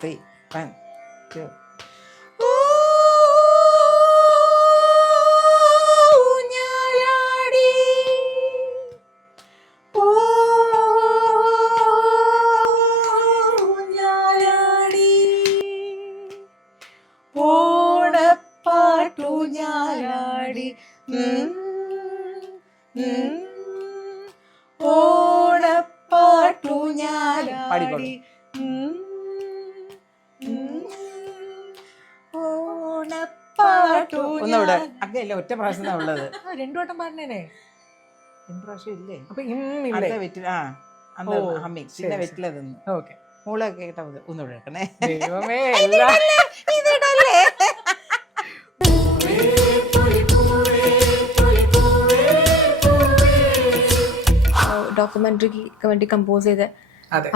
3 1 2 ഓണപ്പാട്ടുഞ്ഞാലാടി ഓണപ്പാട്ടുഞ്ഞാലാടി ഓണപ്പാട്ടു ഒന്നവിടെ അങ്ങനെയല്ല ഒറ്റ പ്രാവശ്യം ഉള്ളത് രണ്ടു വട്ടം പാടുന്നേനെ. 2 പ്രാവശ്യം ഇല്ലേ? അപ്പൊ അടുത്ത വെറ്റിൽ ഹമ്മിങ് പിന്നെ വെറ്റിലതെന്ന് ഓക്കെ. മൂളൊക്കെ കേട്ടാ ഒന്നുകൂടെ എടുക്കണേ. ദൈവമേ, ഇതിടല്ലേ ഡോക്യുമെന്ററിക്ക് വേണ്ടി കമ്പോസ് ചെയ്ത അതെ,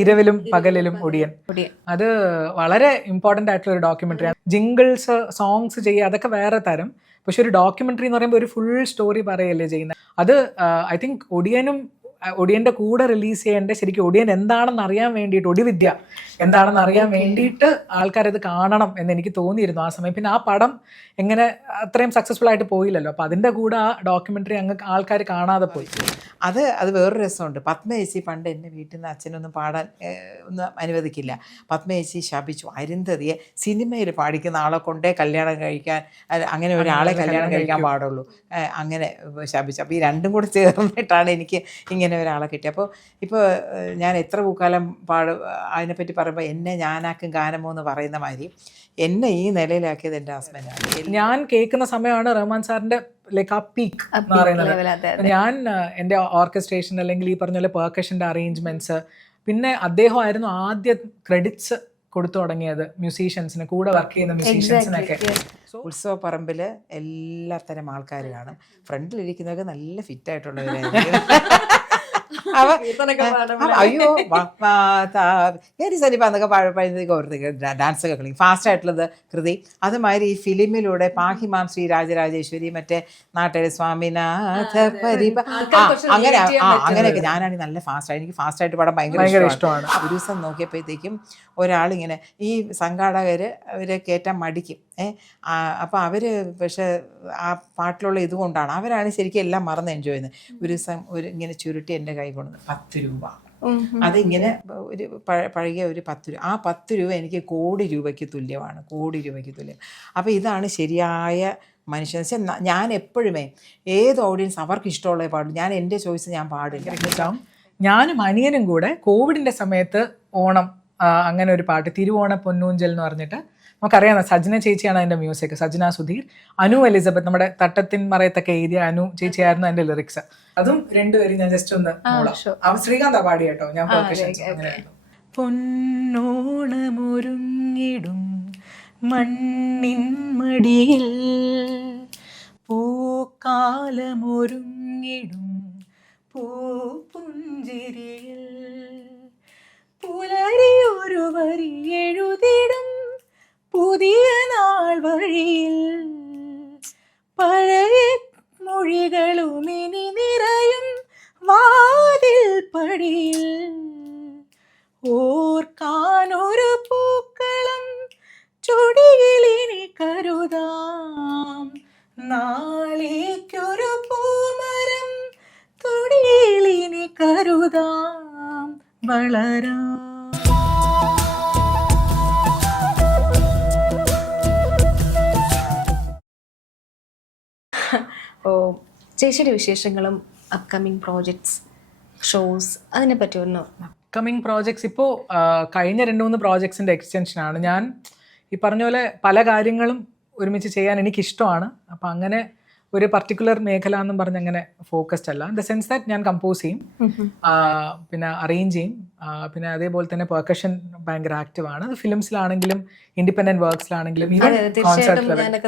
ഇരവിലും പകലിലും ഒടിയൻ. അത് വളരെ ഇമ്പോർട്ടന്റ് ആയിട്ടുള്ള ഒരു ഡോക്യുമെന്ററിയാണ്. ജിംഗിൾസ്, സോങ്സ് ചെയ്യുക അതൊക്കെ വേറെ തരം. പക്ഷെ ഒരു ഡോക്യുമെന്ററി എന്ന് പറയുമ്പോൾ ഒരു ഫുൾ സ്റ്റോറി പറയല്ലേ ചെയ്യുന്നത്. അത് ഐ തിങ്ക് ഒടിയന്റെ കൂടെ റിലീസ് ചെയ്യേണ്ട ശരിക്കും ഒടിയൻ എന്താണെന്ന് അറിയാൻ വേണ്ടിയിട്ട്, ഒടിവിദ്യ എന്താണെന്ന് അറിയാൻ വേണ്ടിയിട്ട് ആൾക്കാരത് കാണണം എന്ന് എനിക്ക് തോന്നിയിരുന്നു ആ സമയം. പിന്നെ ആ പടം എങ്ങനെ അത്രയും സക്സസ്ഫുൾ ആയിട്ട് പോയില്ലല്ലോ. അപ്പം അതിൻ്റെ കൂടെ ആ ഡോക്യുമെന്ററി അങ്ങ് ആൾക്കാർ കാണാതെ പോയി. അത് വേറൊരു രസമുണ്ട്. പത്മ ചേച്ചി പണ്ട് എൻ്റെ വീട്ടിൽ നിന്ന് അച്ഛനൊന്നും പാടാൻ ഒന്നും അനുവദിക്കില്ല. പത്മ ചേച്ചി ശപിച്ചു, അരുന്ധതിയെ സിനിമയിൽ പാടിക്കുന്ന ആളെ കൊണ്ടേ കല്യാണം കഴിക്കാൻ, അങ്ങനെ ഒരാളെ കല്യാണം കഴിക്കാൻ പാടുള്ളൂ, അങ്ങനെ ശപിച്ചു. അപ്പോൾ ഈ രണ്ടും കൂടെ ചേർന്നിട്ടാണ് എനിക്ക് ഇങ്ങനെ ഒരാളെ കിട്ടിയത്. അപ്പോൾ ഇപ്പോൾ ഞാൻ എത്ര പൂക്കാലം അതിനെപ്പറ്റി പറയുമ്പോൾ എന്നെ ഞാനാക്കും ഗാനമോ എന്ന് പറയുന്ന മാതിരി എന്നെ ഈ നിലയിലാക്കിയത് എൻ്റെ ഹസ്ബൻഡാണ്. ഞാൻ കേൾക്കുന്ന സമയമാണ് റഹ്മാൻ സാറിന്റെ ലൈക്ക് ആ പീക്ക് എന്ന് പറയുന്നത്. ഞാൻ എൻ്റെ ഓർക്കസ്ട്രേഷൻ അല്ലെങ്കിൽ ഈ പറഞ്ഞ പോലെ പെർക്കഷൻ്റെ അറേഞ്ച്മെന്റ്സ്, പിന്നെ അദ്ദേഹമായിരുന്നു ആദ്യം ക്രെഡിറ്റ്സ് കൊടുത്തു തുടങ്ങിയത് മ്യൂസീഷ്യൻസിന്, കൂടെ വർക്ക് ചെയ്യുന്ന മ്യൂസീഷ്യൻസിനൊക്കെ. ഉത്സവ പറമ്പിൽ എല്ലാ തരം ആൾക്കാർ കാണും. ഫ്രണ്ടിലിരിക്കുന്നതൊക്കെ നല്ല ഫിറ്റായിട്ടുള്ളവരായിരിക്കും. അയ്യോ എന്നൊക്കെ പഴയതൊക്കെ ഓർത്ത് ഡാൻസ് ഒക്കെ കളിക്കും, ഫാസ്റ്റ് ആയിട്ടുള്ളത് കൃതി. അതുമാതിരി ഈ ഫിലിമിലൂടെ പാഹിമാം ശ്രീ രാജരാജേശ്വരി, മറ്റേ നാട്ടിലെ സ്വാമിനാഥ പരിപ, അങ്ങനെയൊക്കെ ഞാനാണെങ്കിൽ നല്ല ഫാസ്റ്റ്, എനിക്ക് ഫാസ്റ്റായിട്ട് പാടാൻ ഭയങ്കര ഇഷ്ടമാണ്. ഒരു ദിവസം നോക്കിയപ്പോഴത്തേക്കും ഒരാളിങ്ങനെ ഈ സംഘാടകർ അവരെ കയറ്റാൻ മടിക്കും. അപ്പോൾ അവർ പക്ഷെ ആ പാട്ടിലുള്ള ഇതുകൊണ്ടാണ് അവരാണ് ശരിക്കും എല്ലാം മറന്ന് എൻജോയ് ചെയ്യുന്നത്. ഒരു ദിവസം ഇങ്ങനെ ചുരുട്ടി എൻ്റെ കൈ കൊണ്ടു 10 രൂപ. അതിങ്ങനെ ഒരു പഴകിയ ഒരു 10 രൂപ. ആ 10 രൂപ എനിക്ക് കോടി രൂപയ്ക്ക് തുല്യമാണ്, കോടി രൂപയ്ക്ക് തുല്യം. അപ്പോൾ ഇതാണ് ശരിയായ മനുഷ്യൻ. വെച്ചാൽ ഞാൻ എപ്പോഴുമേ ഏത് ഓഡിയൻസ് അവർക്ക് ഇഷ്ടമുള്ള പാടും, ഞാൻ എൻ്റെ ചോയ്സ് ഞാൻ പാടില്ല. ഞാനും അനിയനും കൂടെ കോവിഡിന്റെ സമയത്ത് ഓണം അങ്ങനെ ഒരു പാട്ട്, തിരുവോണ പൊന്നൂഞ്ചൽ എന്ന് പറഞ്ഞിട്ട്, നമുക്കറിയാം സജ്ന ചേച്ചിയാണ് അതിൻ്റെ മ്യൂസിക്, സജ്ന സുധീർ. അനു എലിസബത്ത്, നമ്മുടെ തട്ടത്തിൻ മറയത്തൊക്കെ എഴുതിയ അനു ചേച്ചിയായിരുന്നു അതിൻ്റെ ലിറിക്സ്. അതും രണ്ടുപേരും ഞാൻ ജസ്റ്റ് ഒന്ന് ശ്രീകാന്ത പാടി കേട്ടോ, ഞാൻ പൊന്നോണമൊരുങ്ങിടും മണ്ണിൻ മടിയിൽ പൂക്കാലമൊരുങ്ങിടും പൂപ്പുഞ്ചിരിയിൽ പുലരിയൊരു വരി എഴുതിടും പുതിയ നാൾ വഴിയിൽ പഴയ മൊഴികളും ഇനി നിറയും വാതിൽ പടിയിൽ ഓർക്കാനൊരു പൂക്കളം ചൊടിയിലിനി കരുതാം നാളേക്കൊരു പൂമരം തൊടിയിലിനി കരുതാം വളരാം. ചേച്ചിയുടെ വിശേഷങ്ങളും അപ്കമിങ് പ്രോജക്ട്സ്, ഷോസ്, അതിനെ പറ്റി ഒന്ന്. അപ്കമിങ് പ്രോജക്ട്സ് ഇപ്പോൾ കഴിഞ്ഞ 2-3 പ്രോജക്ട്സിൻ്റെ എക്സ്റ്റൻഷനാണ്. ഞാൻ ഈ പറഞ്ഞ പോലെ പല കാര്യങ്ങളും ഒരുമിച്ച് ചെയ്യാൻ എനിക്കിഷ്ടമാണ്. അപ്പം അങ്ങനെ ഒരു പർട്ടിക്കുലർ മേഖല എന്നും പറഞ്ഞ് അങ്ങനെ ഫോക്കസ്ഡ് അല്ല. ഇൻ ദ സെൻസ് ദാറ്റ് ഞാൻ കമ്പോസ് ചെയ്യും, പിന്നെ അറേഞ്ച് ചെയ്യും, പിന്നെ അതേപോലെ തന്നെ പെർക്കഷൻ ഭയങ്കര ആക്റ്റീവാണ്. അത് ഫിലിംസിലാണെങ്കിലും ഇൻഡിപെൻഡൻറ്റ് വർക്ക്സിലാണെങ്കിലും കോൺസെർട്ട് ലെവൽ,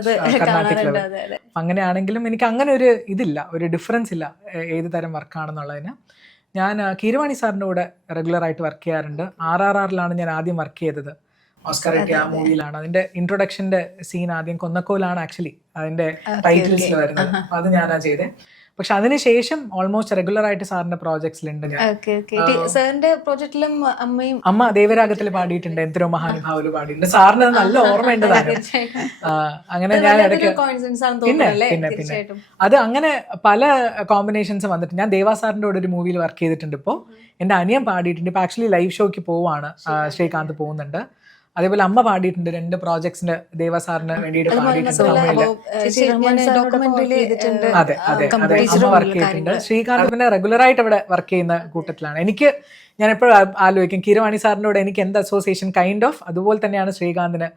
കർണാട്ടിക് ലെവൽ, അങ്ങനെയാണെങ്കിലും എനിക്ക് അങ്ങനെ ഒരു ഇതില്ല, ഒരു ഡിഫറൻസ് ഇല്ല ഏത് തരം വർക്കാണെന്നുള്ളതിന്. ഞാൻ കീരവാണി സാറിൻ്റെ കൂടെ റെഗുലറായിട്ട് വർക്ക് ചെയ്യാറുണ്ട്. RRRലാണ് ഞാൻ ആദ്യം വർക്ക് ചെയ്തത്, ഓസ്കർ കിട്ടിയ ആ മൂവിയിലാണ്. അതിന്റെ ഇൻട്രൊഡക്ഷന്റെ സീൻ ആദ്യം കൊന്നക്കോലാണ് ആക്ച്വലി അതിന്റെ ടൈറ്റിൽസിൽ വരുന്നത്. അത് ഞാനാ ചെയ്തത്. പക്ഷെ അതിനുശേഷം ഓൾമോസ്റ്റ് റെഗുലർ ആയിട്ട് സാറിന്റെ പ്രോജക്ട്സിലുണ്ട് ഞാൻ. ഓക്കെ ഓക്കെ സാറിന്റെ പ്രോജക്റ്റിലും അമ്മയും അമ്മ ദേവരാഗത്തിൽ പാടിയിട്ടുണ്ട്, എത്രയോ മഹാനുഭാവല് പാടിയിട്ടുണ്ട്. സാറിന് അത് നല്ല ഓർമ്മയുണ്ടതാണ്. അങ്ങനെ ഞാൻ ഇടയ്ക്ക് കോയിൻസിഡൻസ് ആണെന്ന് പിന്നെ തോന്നുന്നു അല്ലേ? പിന്നെ പിന്നെ തീർച്ചയായിട്ടും. അത് അങ്ങനെ പല കോമ്പിനേഷൻസ് വന്നിട്ട് ഞാൻ ദേവാ സാറിന്റെ കൂടെ ഒരു മൂവിയിൽ വർക്ക് ചെയ്തിട്ടുണ്ട്. ഇപ്പോൾ എൻ്റെ അനിയൻ പാടിയിട്ടുണ്ട്. ഇപ്പൊ ആക്ച്വലി ലൈവ് ഷോയ്ക്ക് പോവാണ്, ശ്രീകാന്ത് പോകുന്നുണ്ട്. അതേപോലെ അമ്മ പാടിയിട്ടുണ്ട് 2 പ്രോജക്ട്സിന് ദേവ സാറിന് വേണ്ടിയിട്ട് പാടിയിട്ടുണ്ട് തമിഴില്. അതെ അതെ അതെ അമ്മ വർക്ക് ചെയ്തിട്ടുണ്ട്. ശ്രീകാന്ത് പിന്നെ റെഗുലർ ആയിട്ട് അവിടെ വർക്ക് ചെയ്യുന്ന കൂട്ടത്തിലാണ്. ഞാൻ എപ്പോഴും ആലോചിക്കും കീരവാണി സാറിൻ്റെ കൂടെ എനിക്ക് എന്ത് അസോസിയേഷൻ കൈൻഡ് ഓഫ് അതുപോലെ തന്നെയാണ് ശ്രീകാന്തിന്.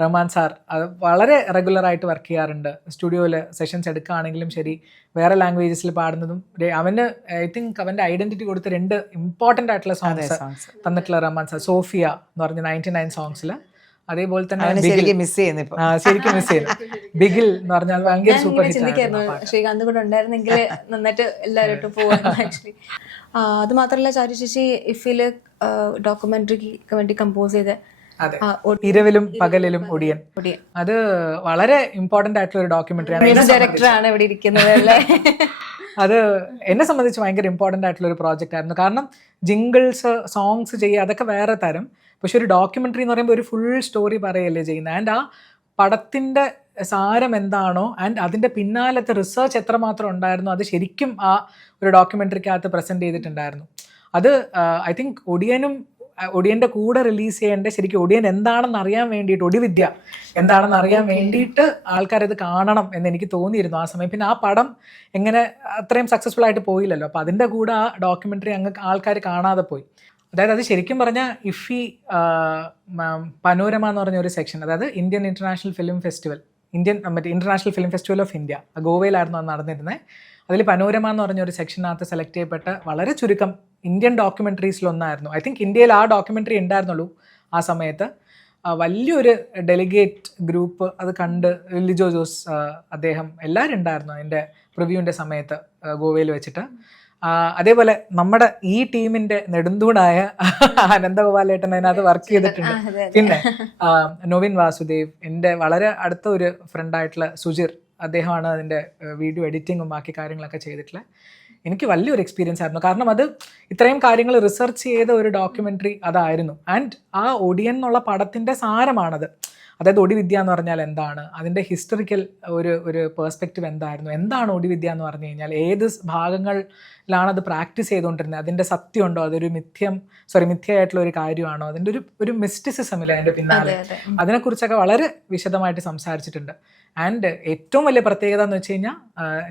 റഹ്മാൻ സാർ അത് വളരെ റെഗുലർ ആയിട്ട് വർക്ക് ചെയ്യാറുണ്ട്. സ്റ്റുഡിയോയിൽ സെഷൻസ് എടുക്കുകയാണെങ്കിലും ശരി, വേറെ ലാംഗ്വേജസിൽ പാടുന്നതും. അവന് ഐ തിങ്ക് അവന്റെ ഐഡന്റിറ്റി കൊടുത്ത 2 ഇമ്പോർട്ടന്റ് ആയിട്ടുള്ള സോങ്സ് തന്നിട്ടുള്ള റഹ്മാൻ സാർ. സോഫിയ എന്ന് പറഞ്ഞ 99 സോങ്സിൽ, അതേപോലെ തന്നെ ശരിക്കും മിസ് ചെയ്യുന്നു. ബിഗിൽ എന്ന് പറഞ്ഞാൽ ഭയങ്കര സൂപ്പർ ഹിറ്റ്. ശ്രീകാന്ത് കൂടെ ഉണ്ടായിരുന്നെങ്കിൽ നന്നായിട്ട് എല്ലാവരും പോവായിരുന്നു ആക്ച്വലി. അത് മാത്രമല്ല ചാരു ചേച്ചി ഇഫില് ഡോക്യുമെന്ററിക്ക് വേണ്ടി കമ്പോസ് ചെയ്ത ഇരവിലും പകലിലും ഒടിയൻ, അത് വളരെ ഇമ്പോർട്ടന്റ് ആയിട്ടുള്ള ഒരു ഡോക്യുമെന്ററിയാണ്. ഡയറക്ടറാണ് ഇവിടെ ഇരിക്കുന്നത് അല്ലേ? അത് എന്നെ സംബന്ധിച്ച് ഭയങ്കര ഇമ്പോർട്ടന്റ് ആയിട്ടുള്ള ഒരു പ്രോജക്റ്റ് ആയിരുന്നു. കാരണം ജിംഗിൾസ്, സോങ്സ് ചെയ്യുക അതൊക്കെ വേറെ തരം. പക്ഷെ ഒരു ഡോക്യുമെന്ററി എന്ന് പറയുമ്പോൾ ഒരു ഫുൾ സ്റ്റോറി പറയല്ലേ ചെയ്യുന്നത്. ആൻഡ് ആ പടത്തിന്റെ സാരം എന്താണോ ആൻഡ് അതിന്റെ പിന്നാലത്തെ റിസർച്ച് എത്രമാത്രം ഉണ്ടായിരുന്നു അത് ശരിക്കും ആ ഒരു ഡോക്യുമെന്ററിക്കകത്ത് പ്രസന്റ് ചെയ്തിട്ടുണ്ടായിരുന്നു. അത് ഐ തിങ്ക് ഒടിയന്റെ കൂടെ റിലീസ് ചെയ്യേണ്ട ശരിക്കും ഒടിയൻ എന്താണെന്ന് അറിയാൻ വേണ്ടിയിട്ട്, ഒടിവിദ്യ എന്താണെന്ന് അറിയാൻ വേണ്ടിയിട്ട് ആൾക്കാരത് കാണണം എന്ന് എനിക്ക് തോന്നിയിരുന്നു ആ സമയം. പിന്നെ ആ പടം എങ്ങനെ അത്രയും സക്സസ്ഫുൾ ആയിട്ട് പോയില്ലല്ലോ. അപ്പോൾ അതിൻ്റെ കൂടെ ആ ഡോക്യുമെന്ററി ആൾക്കാർ കാണാതെ പോയി. അതായത് അത് ശരിക്കും പറഞ്ഞാൽ ഇഫി പനോരമ എന്ന് പറഞ്ഞ ഒരു സെക്ഷൻ, അതായത് Indian international film festival, international film festival of India, ഗോവയിലായിരുന്നു അത് നടന്നിരുന്നത്. അതിൽ പനോരമ എന്ന് പറഞ്ഞ ഒരു സെക്ഷനകത്ത് സെലക്ട് ചെയ്യപ്പെട്ട വളരെ ചുരുക്കം ഇന്ത്യൻ ഡോക്യുമെന്ററീസിലൊന്നായിരുന്നു. ഐ തിങ്ക് ഇന്ത്യയിൽ ആ ഡോക്യുമെന്ററി ഉണ്ടായിരുന്നുള്ളൂ ആ സമയത്ത്. വലിയൊരു ഡെലിഗേറ്റ് ഗ്രൂപ്പ് അത് കണ്ട്, ലിജോ ജോസ് അദ്ദേഹം എല്ലാവരും ഉണ്ടായിരുന്നു അതിൻ്റെ പ്രിവ്യൂവിൻ്റെ സമയത്ത് ഗോവയിൽ വെച്ചിട്ട്. അതേപോലെ നമ്മുടെ ഈ ടീമിൻ്റെ നെടുന്തൂണായ അനന്തഗോപാലേട്ടൻ അതിനകത്ത് വർക്ക് ചെയ്തിട്ടുണ്ട്. പിന്നെ നൊവിൻ വാസുദേവ്, എൻ്റെ വളരെ അടുത്ത ഒരു ഫ്രണ്ടായിട്ടുള്ള സുജിർ, അദ്ദേഹമാണ് അതിൻ്റെ വീഡിയോ എഡിറ്റിങ്ങും ബാക്കി കാര്യങ്ങളൊക്കെ ചെയ്തിട്ടുള്ളത്. എനിക്ക് വലിയൊരു എക്സ്പീരിയൻസ് ആയിരുന്നു. കാരണം അത് ഇത്രയും കാര്യങ്ങൾ റിസർച്ച് ചെയ്ത ഒരു ഡോക്യുമെന്ററി അതായിരുന്നു. ആൻഡ് ആ ഒടിയൻ എന്നുള്ള പടത്തിൻ്റെ സാരമാണത്. അതായത് ഒടിവിദ്യ എന്ന് പറഞ്ഞാൽ എന്താണ്, അതിൻ്റെ ഹിസ്റ്ററിക്കൽ ഒരു പേഴ്സ്പെക്റ്റീവ് എന്തായിരുന്നു, എന്താണ് ഒടിവിദ്യ എന്ന് പറഞ്ഞു കഴിഞ്ഞാൽ, ഏത് ഭാഗങ്ങളിലാണ് അത് പ്രാക്ടീസ് ചെയ്തുകൊണ്ടിരുന്നത്, അതിൻ്റെ സത്യമുണ്ടോ, അതൊരു മിഥ്യയായിട്ടുള്ള ഒരു കാര്യമാണോ, അതിൻ്റെ ഒരു മിസ്റ്റിസിസം ഇല്ല അതിൻ്റെ പിന്നാലെ, അതിനെക്കുറിച്ചൊക്കെ വളരെ വിശദമായിട്ട് സംസാരിച്ചിട്ടുണ്ട്. ആൻഡ് ഏറ്റവും വലിയ പ്രത്യേകത എന്ന് വെച്ച് കഴിഞ്ഞാൽ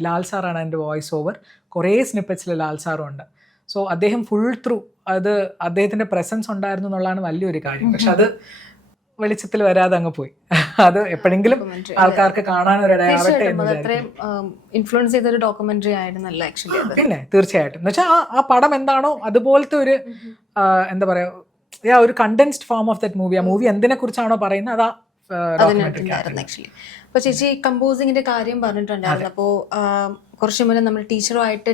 ലാൽ സാറാണ് അതിൻ്റെ വോയിസ് ഓവർ. കുറേ സ്നിപ്പറ്റ്സിൽ ലാൽ സാറും ഉണ്ട്. സോ അദ്ദേഹം ഫുൾ ത്രൂ അത് അദ്ദേഹത്തിൻ്റെ പ്രസൻസ് ഉണ്ടായിരുന്നു എന്നുള്ളതാണ് വലിയൊരു കാര്യം. പക്ഷെ അത് വെളിച്ചത്തിൽ വരാതെ അങ്ങ് പോയി. അത് എപ്പോഴെങ്കിലും ആൾക്കാർക്ക് കാണാനൊരിടയാവട്ടെ എന്ന് ഇൻഫ്ലുവൻസ് ചെയ്ത ഒരു ഡോക്യുമെന്ററി ആയിരുന്നല്ലോ ആക്ച്വലി. പിന്നെ തീർച്ചയായിട്ടും എന്ന് വെച്ചാൽ ആ പടം എന്താണോ അതുപോലത്തെ ഒരു എന്താ പറയാ, ഒരു condensed form of that movie. ആ മൂവി എന്തിനെ കുറിച്ചാണോ പറയുന്നത് അതാ അതിനകത്തുണ്ടായിരുന്നു ആക്ച്വലി. അപ്പൊ ചേച്ചി കമ്പോസിങ്ങിന്റെ കാര്യം പറഞ്ഞിട്ടുണ്ടായിരുന്നു. അപ്പോൾ കുറച്ച് മുന്നേ നമ്മൾ ടീച്ചറുമായിട്ട്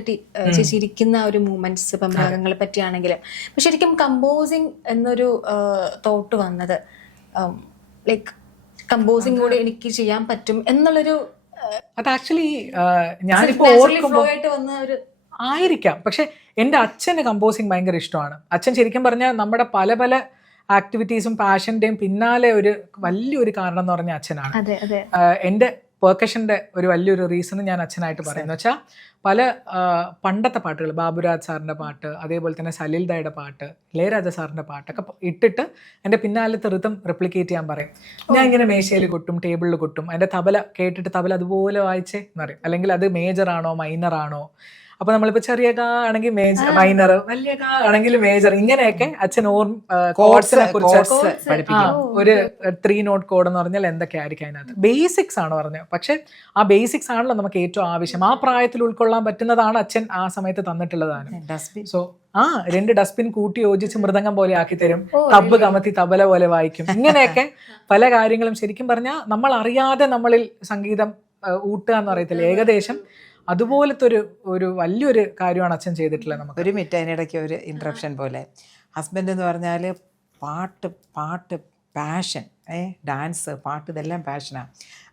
ചേച്ചി ഇരിക്കുന്ന ഒരു മൂമെന്റ്സ്, ഇപ്പം രാഗങ്ങളെ പറ്റിയാണെങ്കിലും. അപ്പൊ ശരിക്കും കമ്പോസിങ് എന്നൊരു തോട്ട് വന്നത് ലൈക്ക് കമ്പോസിങ് കൂടെ എനിക്ക് ചെയ്യാൻ പറ്റും എന്നുള്ളൊരു, അത് ആക്ച്വലി ഞാനിപ്പോ ആയിരിക്കാം. പക്ഷെ എൻ്റെ അച്ഛന് കമ്പോസിങ് ഭയങ്കര ഇഷ്ടമാണ്. അച്ഛൻ ശരിക്കും പറഞ്ഞാൽ നമ്മുടെ പല പല ആക്ടിവിറ്റീസും പാഷൻ്റെയും പിന്നാലെ ഒരു വലിയൊരു കാരണം എന്ന് പറഞ്ഞാൽ അച്ഛനാണ്. എൻ്റെ പെർക്കഷൻ്റെ ഒരു വലിയൊരു റീസൺ ഞാൻ അച്ഛനായിട്ട് പറയുന്നത് വെച്ചാൽ പല പണ്ടത്തെ പാട്ടുകൾ, ബാബുരാജ് സാറിൻ്റെ പാട്ട്, അതേപോലെ തന്നെ സലിൽ ദയുടെ പാട്ട്, ഇളയരാജ സാറിൻ്റെ പാട്ടൊക്കെ ഇട്ടിട്ട് എൻ്റെ പിന്നാലത്തെ റിതം റെപ്ലിക്കേറ്റ് ചെയ്യാൻ പറയും. ഞാൻ ഇങ്ങനെ മേശയിൽ കൊട്ടും, ടേബിളിൽ കൊട്ടും, അതിൻ്റെ തബല കേട്ടിട്ട് തബല അതുപോലെ വായിച്ചേ എന്ന് പറയും. അല്ലെങ്കിൽ അത് മേജറാണോ മൈനറാണോ, അപ്പൊ നമ്മളിപ്പോ ചെറിയ കാ ആണെങ്കിൽ മേജർ, മൈനർ, വലിയ കാ ആണെങ്കിൽ മേജർ, ഇങ്ങനെയൊക്കെ അച്ഛൻ കോഡ്സിനെ കുറിച്ച് പഠിപ്പിക്കും. ഒരു 3 നോട്ട് കോഡ് എന്ന് പറഞ്ഞാൽ എന്തൊക്കെയായിരിക്കും അതിനകത്ത്. ബേസിക്സ് ആണ് പറഞ്ഞത്. പക്ഷെ ആ ബേസിക്സ് ആണല്ലോ നമുക്ക് ഏറ്റവും ആവശ്യം. ആ പ്രായത്തിൽ ഉൾക്കൊള്ളാൻ പറ്റുന്നതാണ് അച്ഛൻ ആ സമയത്ത് തന്നിട്ടുള്ളതാണ്. സോ 2 ഡസ്റ്റ്ബിൻ കൂട്ടി യോജിച്ച് മൃദംഗം പോലെ ആക്കി തരും, തബ് കമത്തി തബല പോലെ വായിക്കും. ഇങ്ങനെയൊക്കെ പല കാര്യങ്ങളും ശരിക്കും പറഞ്ഞാൽ നമ്മൾ അറിയാതെ നമ്മളിൽ സംഗീതം ഊട്ടുക എന്ന് പറയത്തില്ല, ഏകദേശം അതുപോലത്തെ ഒരു വലിയൊരു കാര്യമാണ് അച്ഛൻ ചെയ്തിട്ടുള്ളത്. നമുക്ക് ഒരു മിനിറ്റ് അതിനിടയ്ക്ക് ഒരു ഇൻട്രപ്ഷൻ പോലെ. ഹസ്ബൻഡ് എന്ന് പറഞ്ഞാൽ പാട്ട് പാഷൻ ഡാൻസ്, പാട്ട്, ഇതെല്ലാം പാഷനാണ്.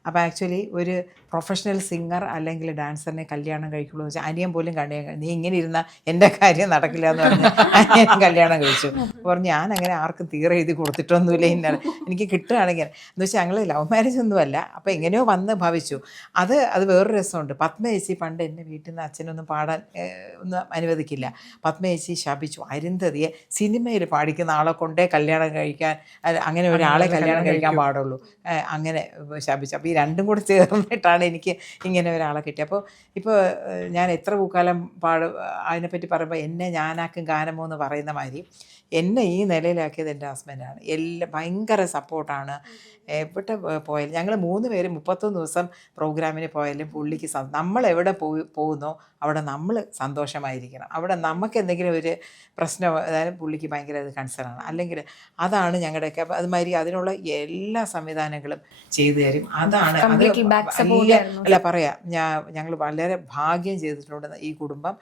അപ്പോൾ ആക്ച്വലി ഒരു പ്രൊഫഷണൽ സിംഗർ അല്ലെങ്കിൽ ഡാൻസറിനെ കല്യാണം കഴിക്കുള്ളൂ എന്ന് വെച്ചാൽ അനിയൻ പോലും നീ ഇങ്ങനെ ഇരുന്നാൽ എൻ്റെ കാര്യം നടക്കില്ല എന്ന് പറഞ്ഞ് അനിയൻ കല്യാണം കഴിച്ചു. പറഞ്ഞു ഞാനങ്ങനെ ആർക്കും തീരെ എഴുതി കൊടുത്തിട്ടൊന്നുമില്ല, ഇന്നാണ് എനിക്ക് കിട്ടുകയാണെങ്കിൽ എന്ന് വെച്ചാൽ ഞങ്ങൾ ലവ് മാരേജ് ഒന്നുമല്ല. അപ്പോൾ എങ്ങനെയോ വന്ന് ഭവിച്ചു. അത് വേറൊരു രസമുണ്ട്. പത്മ ചേച്ചി പണ്ട് എൻ്റെ വീട്ടിൽ നിന്ന് അച്ഛനൊന്നും പാടാൻ ഒന്നും അനുവദിക്കില്ല. പത്മ ചേച്ചി ശപിച്ചു, അരുന്ധതിയെ സിനിമയിൽ പാടിക്കുന്ന ആളെ കൊണ്ടേ കല്യാണം കഴിക്കാൻ, അങ്ങനെ ഒരാളെ കല്യാണം കഴിക്കാൻ പാടുള്ളൂ, അങ്ങനെ ശപിച്ചു. അപ്പോൾ ഈ രണ്ടും കൂടെ ചേർന്നിട്ടാണ് എനിക്ക് ഇങ്ങനെ ഒരാളെ കിട്ടിയത്. അപ്പോൾ ഇപ്പോൾ ഞാൻ എത്ര പൂക്കാലം അതിനെപ്പറ്റി പറയുമ്പോൾ എന്നെ ഞാനാക്കും ഗാനമോ എന്ന് പറയുന്ന മാതിരി എന്നെ ഈ നിലയിലാക്കിയത് എൻ്റെ ഹസ്ബൻഡാണ്. ഭയങ്കര സപ്പോർട്ടാണ്. എവിടെ പോയാലും ഞങ്ങൾ 3 പേരും 31 ദിവസം പ്രോഗ്രാമിന് പോയാലും പുള്ളിക്ക് നമ്മൾ എവിടെ പോകുന്നോ അവിടെ നമ്മൾ സന്തോഷമായിരിക്കണം. അവിടെ നമുക്ക് എന്തെങ്കിലും ഒരു പ്രശ്നം, അതായത് പുള്ളിക്ക് ഭയങ്കര അത് കൺസേണാണ്. അല്ലെങ്കിൽ അതാണ് ഞങ്ങളുടെയൊക്കെ. അപ്പോൾ അതുമാതിരി അതിനുള്ള എല്ലാ സംവിധാനങ്ങളും ചെയ്തു തരും. അതാണ് അല്ല പറയാം, ഞങ്ങൾ വളരെ ഭാഗ്യം ചെയ്തിട്ടുണ്ട് ഈ കുടുംബം.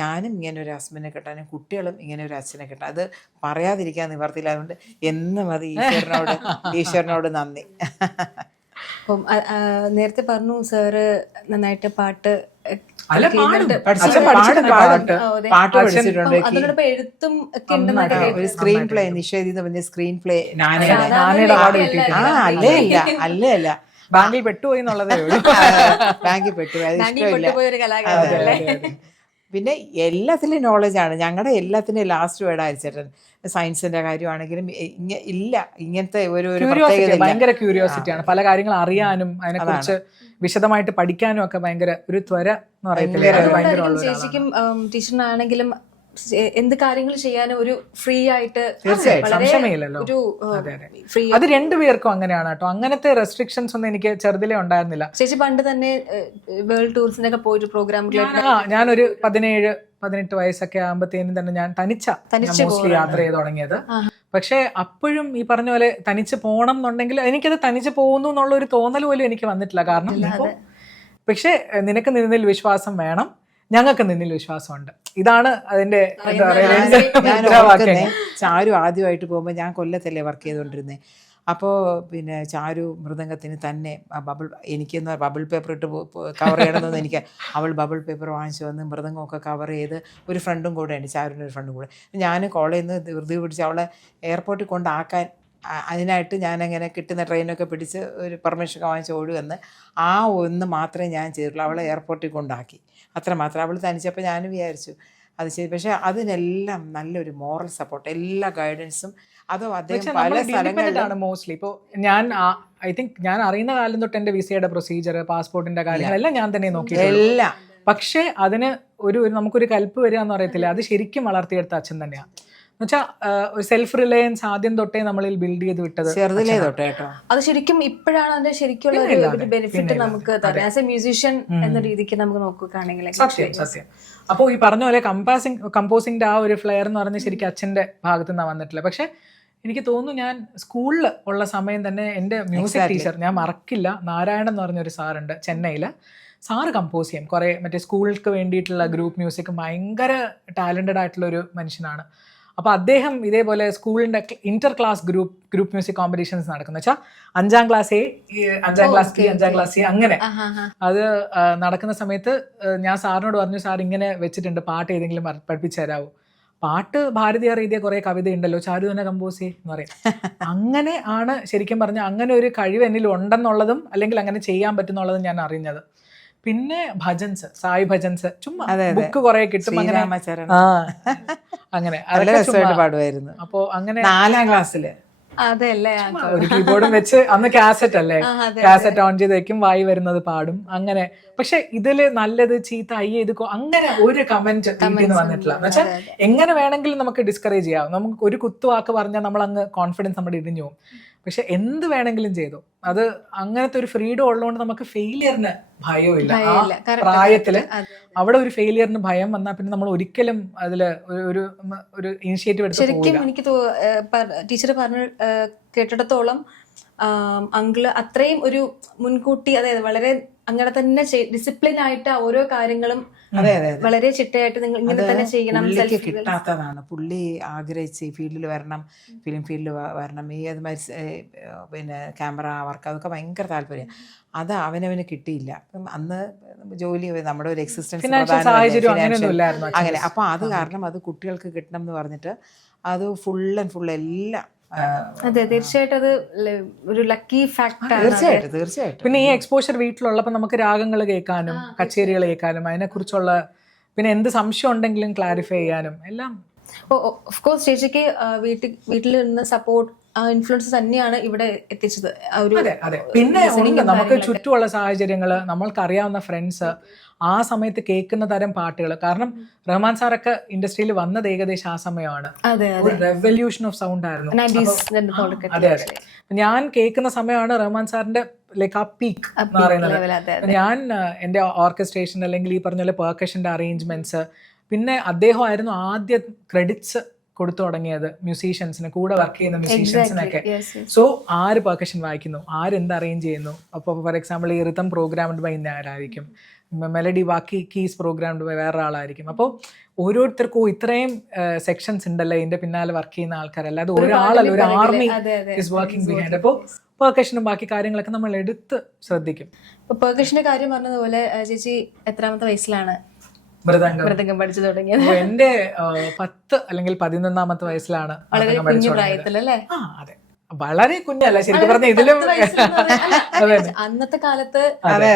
ഞാനും ഇങ്ങനെ ഒരു ഹസ്ബൻഡിനെ കിട്ടാനും കുട്ടികളും ഇങ്ങനെ ഒരു അച്ഛനെ കിട്ടാൻ, അത് പറയാതിരിക്കാൻ നിവർത്തിയില്ല. അതുകൊണ്ട് എന്നും അത് ഈശ്വരനോട് നന്ദി. അപ്പം നേരത്തെ പറഞ്ഞു സാറ് നന്നായിട്ട് പാട്ട് പഠിച്ചിട്ടുണ്ട്. എഴുത്തും ഒക്കെ ഒരു സ്ക്രീൻ പ്ലേ നിഷേധിത സ്ക്രീൻ പ്ലേ അല്ല ബാങ്കിൽ പെട്ടുപോയി എന്നുള്ളതേ ഉള്ളൂ. ബാങ്കിൽ പെട്ടുപോയി. പിന്നെ എല്ലാത്തിലും നോളജാണ്. ഞങ്ങളുടെ എല്ലാത്തിനും ലാസ്റ്റ് വേർഡ് അയച്ചിട്ട് സയൻസിന്റെ കാര്യമാണെങ്കിലും ഇല്ല ഇങ്ങനത്തെ ഒരു ഭയങ്കര ക്യൂരിയോസിറ്റിയാണ്. പല കാര്യങ്ങൾ അറിയാനും അതിനെക്കുറിച്ച് വിശദമായിട്ട് പഠിക്കാനും ഒക്കെ ഭയങ്കര ഒരു ത്വര എന്ന് പറയത്തില്ല. ചേച്ചിക്കും ടീച്ചറിനാണെങ്കിലും എന്ത് കാര്യങ്ങൾ ചെയ്യാനും ഒരു ഫ്രീ ആയിട്ട്, സംശയമില്ലല്ലോ. അത് രണ്ടുപേർക്കും അങ്ങനെയാണ് കേട്ടോ. അങ്ങനത്തെ റെസ്ട്രിക്ഷൻസ് ഒന്നും എനിക്ക് ചെറുതിലേ ഉണ്ടായിരുന്നില്ല. ചേച്ചി പണ്ട് തന്നെ വേൾഡ് ടൂറിസിനൊക്കെ പോയിട്ട് പ്രോഗ്രാമുകൾ, ഞാനൊരു 17-18 വയസ്സൊക്കെ ആകുമ്പോഴത്തേനും തന്നെ ഞാൻ തനിച്ച് മോസ്റ്റ്ലി യാത്ര ചെയ്ത് തുടങ്ങിയത്. പക്ഷെ അപ്പോഴും ഈ പറഞ്ഞ പോലെ തനിച്ച് പോകണം എന്നുണ്ടെങ്കിൽ എനിക്കത് തനിച്ച് പോകുന്നു എന്നുള്ള ഒരു തോന്നൽ പോലും എനിക്ക് വന്നിട്ടില്ല. കാരണം പക്ഷെ നിനക്ക് നിന്നിൽ വിശ്വാസം വേണം, ഞങ്ങൾക്ക് നിന്നിൽ വിശ്വാസമുണ്ട്. ഇതാണ് അതിന്റെ ചാരു ആദ്യമായിട്ട് പോകുമ്പോൾ ഞാൻ കൊല്ലത്തല്ലേ വർക്ക് ചെയ്തുകൊണ്ടിരുന്നത്. അപ്പോൾ പിന്നെ ചാരു മൃദംഗത്തിന് തന്നെ എനിക്കെന്ന് ബബിൾ പേപ്പർ ഇട്ട് കവർ ചെയ്യണമെന്ന് എനിക്ക്, അവൾ ബബിൾ പേപ്പർ വാങ്ങിച്ചു വന്ന് മൃദംഗമൊക്കെ കവർ ചെയ്ത്, ഒരു ഫ്രണ്ടും കൂടെ ഉണ്ട്, ചാരുവിൻ്റെ ഒരു ഫ്രണ്ടും കൂടെ. ഞാൻ കോളേജിൽ നിന്ന് ധൃതി പിടിച്ച് അവളെ എയർപോർട്ടിൽ കൊണ്ടാക്കാൻ, അതിനായിട്ട് ഞാനങ്ങനെ കിട്ടുന്ന ട്രെയിനൊക്കെ പിടിച്ച് ഒരു പെർമിഷൻ വാങ്ങിച്ച് ഓടുമെന്ന് ആ ഒന്ന് മാത്രമേ ഞാൻ ചെയ്തിട്ടുള്ളൂ. അവളെ എയർപോർട്ടിൽ കൊണ്ടാക്കി, അത്രമാത്രം. അവൾ തനിച്ചപ്പോൾ ഞാനും വിചാരിച്ചു അത് ചെയ്തു. പക്ഷേ അതിനെല്ലാം നല്ലൊരു മോറൽ സപ്പോർട്ട്, എല്ലാ ഗൈഡൻസും. അതോ അദ്ദേഹം പല സ്ഥലങ്ങളിലാണ് മോസ്റ്റ്ലി. ഇപ്പോൾ ഞാൻ ഐ തിങ്ക് ഞാൻ അറിയുന്ന കാലം തൊട്ട് എൻ്റെ വിസയുടെ പ്രൊസീജിയർ, പാസ്പോർട്ടിന്റെ കാര്യങ്ങളെല്ലാം ഞാൻ തന്നെ നോക്കിയിട്ടില്ല. പക്ഷേ അതിന് ഒരു നമുക്കൊരു കൽപ്പ് വരിക എന്ന് പറയത്തില്ല, അത് ശരിക്കും വളർത്തിയെടുത്ത അച്ഛൻ തന്നെയാണ്. എന്നുവെച്ചാൽ ഒരു സെൽഫ് റിലയൻസ് ആദ്യം തൊട്ടേ നമ്മളിൽ ബിൽഡ് ചെയ്ത് വിട്ടത് ചെറുതിലേ തൊട്ടേ കേട്ടോ. അത് ശരിക്കും ഇപ്പോഴാണ് അതിന്റെ ശരിക്കുള്ള ഒരു ബെനിഫിറ്റ് നമുക്ക് തരാം. ആസ് എ മ്യൂസീഷ്യൻ എന്ന രീതിക്ക് നമുക്ക് നോക്കുകയാണെങ്കിൽ സത്യം. അപ്പോൾ ഈ പറഞ്ഞ പോലെ കമ്പോസിംഗിന്റെ ആ ഒരു ഫ്ലെയർ എന്ന് പറഞ്ഞാൽ ശരിക്കും അച്ഛന്റെ ഭാഗത്തു നിന്നാണ് വന്നിട്ടില്ല. പക്ഷെ എനിക്ക് തോന്നുന്നു ഞാൻ സ്കൂളിൽ ഉള്ള സമയം തന്നെ എൻ്റെ മ്യൂസിക് ടീച്ചർ, ഞാൻ മറക്കില്ല, നാരായണൻ എന്ന് പറഞ്ഞൊരു സാറുണ്ട് ചെന്നൈയിൽ. സാറ് കമ്പോസ് ചെയ്യും കുറേ മറ്റേ സ്കൂൾക്ക് വേണ്ടിയിട്ടുള്ള ഗ്രൂപ്പ് മ്യൂസിക്, ഭയങ്കര ടാലൻറ്റഡ് ആയിട്ടുള്ളൊരു മനുഷ്യനാണ്. അപ്പോൾ അദ്ദേഹം ഇതേപോലെ സ്കൂളിൻ്റെ Inter class group music competitions നടക്കുന്ന വെച്ചാൽ 5ാം class A, 5ാം class B, 5ാം class C അങ്ങനെ അത് നടക്കുന്ന സമയത്ത് ഞാൻ സാറിനോട് പറഞ്ഞു, സാർ ഇങ്ങനെ വെച്ചിട്ടുണ്ട്, പാട്ട് ഏതെങ്കിലും പഠിപ്പിച്ചു തരാമോ? പാട്ട് ഭാരതിയാർ എഴുതിയ കുറേ കവിതയുണ്ടല്ലോ, ചാരു തന്നെ കമ്പോസ് എന്ന് പറയും. അങ്ങനെ ആണ് ശരിക്കും പറഞ്ഞാൽ അങ്ങനെ ഒരു കഴിവ് എന്നിൽ ഉണ്ടെന്നുള്ളതും അല്ലെങ്കിൽ അങ്ങനെ ചെയ്യാൻ പറ്റുന്നുള്ളതും ഞാൻ അറിഞ്ഞത്. പിന്നെ ഭജൻസ്, സായി ഭജൻസ്, ചുമ്മാ ബുക്ക് കുറെ കിട്ടും, അങ്ങനെ പാടുമായിരുന്നു. അപ്പോ അങ്ങനെ 4ാം ക്ലാസ്സില് അതല്ലേ ഒരു കീബോർഡും വെച്ച്, അന്ന് കാസറ്റ് അല്ലേ, കാസറ്റ് ഓൺ ചെയ്ത് വെക്കും, വായി വരുന്നത് പാടും അങ്ങനെ. പക്ഷെ ഇതില് നല്ലത് ചീത്ത അയ്യ ഇത് അങ്ങനെ ഒരു കമന്റ് വന്നിട്ടില്ല. എന്ന് വെച്ചാൽ എങ്ങനെ വേണമെങ്കിലും നമുക്ക് ഡിസ്കറേജ് ചെയ്യാം. നമുക്ക് ഒരു കുത്തുവാക്ക് പറഞ്ഞാൽ നമ്മൾ അങ്ങ് കോൺഫിഡൻസ് നമ്മുടെ ഇടിഞ്ഞു പോകും. പക്ഷെ എന്ത് വേണമെങ്കിലും ചെയ്തു, അത് അങ്ങനത്തെ ഒരു ഫ്രീഡം ഉള്ളതുകൊണ്ട് നമുക്ക് ഫെയിലിയറിന് ഭയമില്ല. ആ പ്രായത്തില് അവിടെ ഒരു ഫെയിലിയറിന് ഭയം വന്നാൽ പിന്നെ നമ്മൾ ഒരിക്കലും അതില് ഒരു ഇനിഷ്യേറ്റീവ് എടുത്ത് ശരിക്കും എനിക്ക് ടീച്ചർ പറഞ്ഞു കേട്ടിടത്തോളം അങ്കിള് അത്രയും ഒരു മുൻകൂട്ടി, അതായത് വളരെ അങ്ങനെ തന്നെ ഡിസിപ്ലിൻ ആയിട്ട് ഓരോ കാര്യങ്ങളും അതെ അതെ അതെ. വളരെ ചിട്ടയായിട്ട് നിങ്ങൾ ഇങ്ങനെ തന്നെ ചെയ്യണം. പുള്ളിക്ക് കിട്ടാത്തതാണ്. പുള്ളി ആഗ്രഹിച്ച് ഈ ഫീൽഡിൽ വരണം, ഫിലിം ഫീൽഡിൽ വരണം, ഈ അതുമാതിരി പിന്നെ ക്യാമറ വർക്ക് അതൊക്കെ ഭയങ്കര താല്പര്യം. അത് അവനവന് കിട്ടിയില്ല. അപ്പം അന്ന് ജോലി നമ്മുടെ ഒരു എക്സിസ്റ്റൻസ് സാഹചര്യം അങ്ങനെയൊന്നും ഇല്ലായിരുന്നു. അങ്ങനെ അപ്പോൾ അത് കാരണം അത് കുട്ടികൾക്ക് കിട്ടണം എന്ന് പറഞ്ഞിട്ട് അത് ഫുൾ എല്ലാം അതെ തീർച്ചയായിട്ടും അത് ഒരു ലക്കി ഫാക്ട് ആണ്. തീർച്ചയായിട്ടും. പിന്നെ ഈ എക്സ്പോഷർ വീട്ടിലുള്ളപ്പോൾ നമുക്ക് രാഗങ്ങൾ കേൾക്കാനും കച്ചേരികൾ കേൾക്കാനും അതിനെക്കുറിച്ചുള്ള പിന്നെ എന്ത് സംശയം ഉണ്ടെങ്കിലും ക്ലാരിഫൈ ചെയ്യാനും എല്ലാം. ഓഫ് കോഴ്സ് ചേച്ചിക്ക് വീട്ടിൽ നിന്ന് സപ്പോർട്ട് ഇൻഫ്ലുവൻസ് തന്നെയാണ് ഇവിടെ എത്തിച്ചത്. അതെ. പിന്നെ ഉണ്ട് നമുക്ക് ചുറ്റുമുള്ള സാഹചര്യങ്ങൾ, നമ്മൾക്ക് അറിയാവുന്ന ഫ്രണ്ട്സ്, ആ സമയത്ത് കേൾക്കുന്ന തരം പാട്ടുകൾ. കാരണം റഹ്മാൻ സാറൊക്കെ ഇൻഡസ്ട്രിയിൽ വന്നത് ഏകദേശം ആ സമയമാണ്. ഒരു റെവല്യൂഷൻ ഓഫ് സൗണ്ട് ആയിരുന്നു. അതെ. ഞാൻ കേൾക്കുന്ന സമയമാണ് റഹ്മാൻ സാറിന്റെ ലൈക്ക് ആ പീക്ക് എന്ന് പറയുന്നത്. ഞാൻ എന്റെ ഓർക്കസ്ട്രേഷൻ അല്ലെങ്കിൽ ഈ പറഞ്ഞ പോലെ പെർക്കഷന്റെ അറേഞ്ച്മെന്റ്സ്, പിന്നെ അദ്ദേഹമായിരുന്നു ആദ്യ ക്രെഡിറ്റ്സ് കൊടുത്തു തുടങ്ങിയത് മ്യൂസീഷ്യൻസിന്, കൂടെ വർക്ക് ചെയ്യുന്ന മ്യൂസീഷ്യൻസിനൊക്കെ. സോ ആര് പെർക്കഷൻ വായിക്കുന്നു, ആരെന്ത് അറേഞ്ച് ചെയ്യുന്നു. അപ്പോൾ ഫോർ എക്സാമ്പിൾ ഈ റിതം പ്രോഗ്രാംഡ് ബൈ ഇന്നാരായിരിക്കും, മെലഡി ബാക്കി കീസ് പ്രോഗ്രാംഡ് ബൈ വേറെ ആളായിരിക്കും. അപ്പോൾ ഓരോരുത്തർക്കും ഇത്രയും സെക്ഷൻസ് ഉണ്ടല്ലോ ഇതിന്റെ പിന്നാലെ വർക്ക് ചെയ്യുന്ന ആൾക്കാരല്ല, അത് ഒരാളല്ല, ഒരു ആർമി ഇസ് വർക്കിംഗ് ബിഹൈൻഡ്. അപ്പോൾ പെർക്കഷനും ബാക്കി കാര്യങ്ങളൊക്കെ നമ്മൾ എടുത്ത് ശ്രദ്ധിക്കും. പെർക്കഷന്റെ കാര്യം പറഞ്ഞതുപോലെ ചേച്ചി എത്രാമത്തെ വയസ്സിലാണ് മൃദംഗം പഠിച്ചു തുടങ്ങിയത്? എന്റെ 10 അല്ലെങ്കിൽ 11ാമത്തെ വയസ്സിലാണ്. അതെ, വളരെ കുഞ്ഞല്ല ശരിക്കും പറഞ്ഞ. ഇതിലും അന്നത്തെ കാലത്ത് അതെ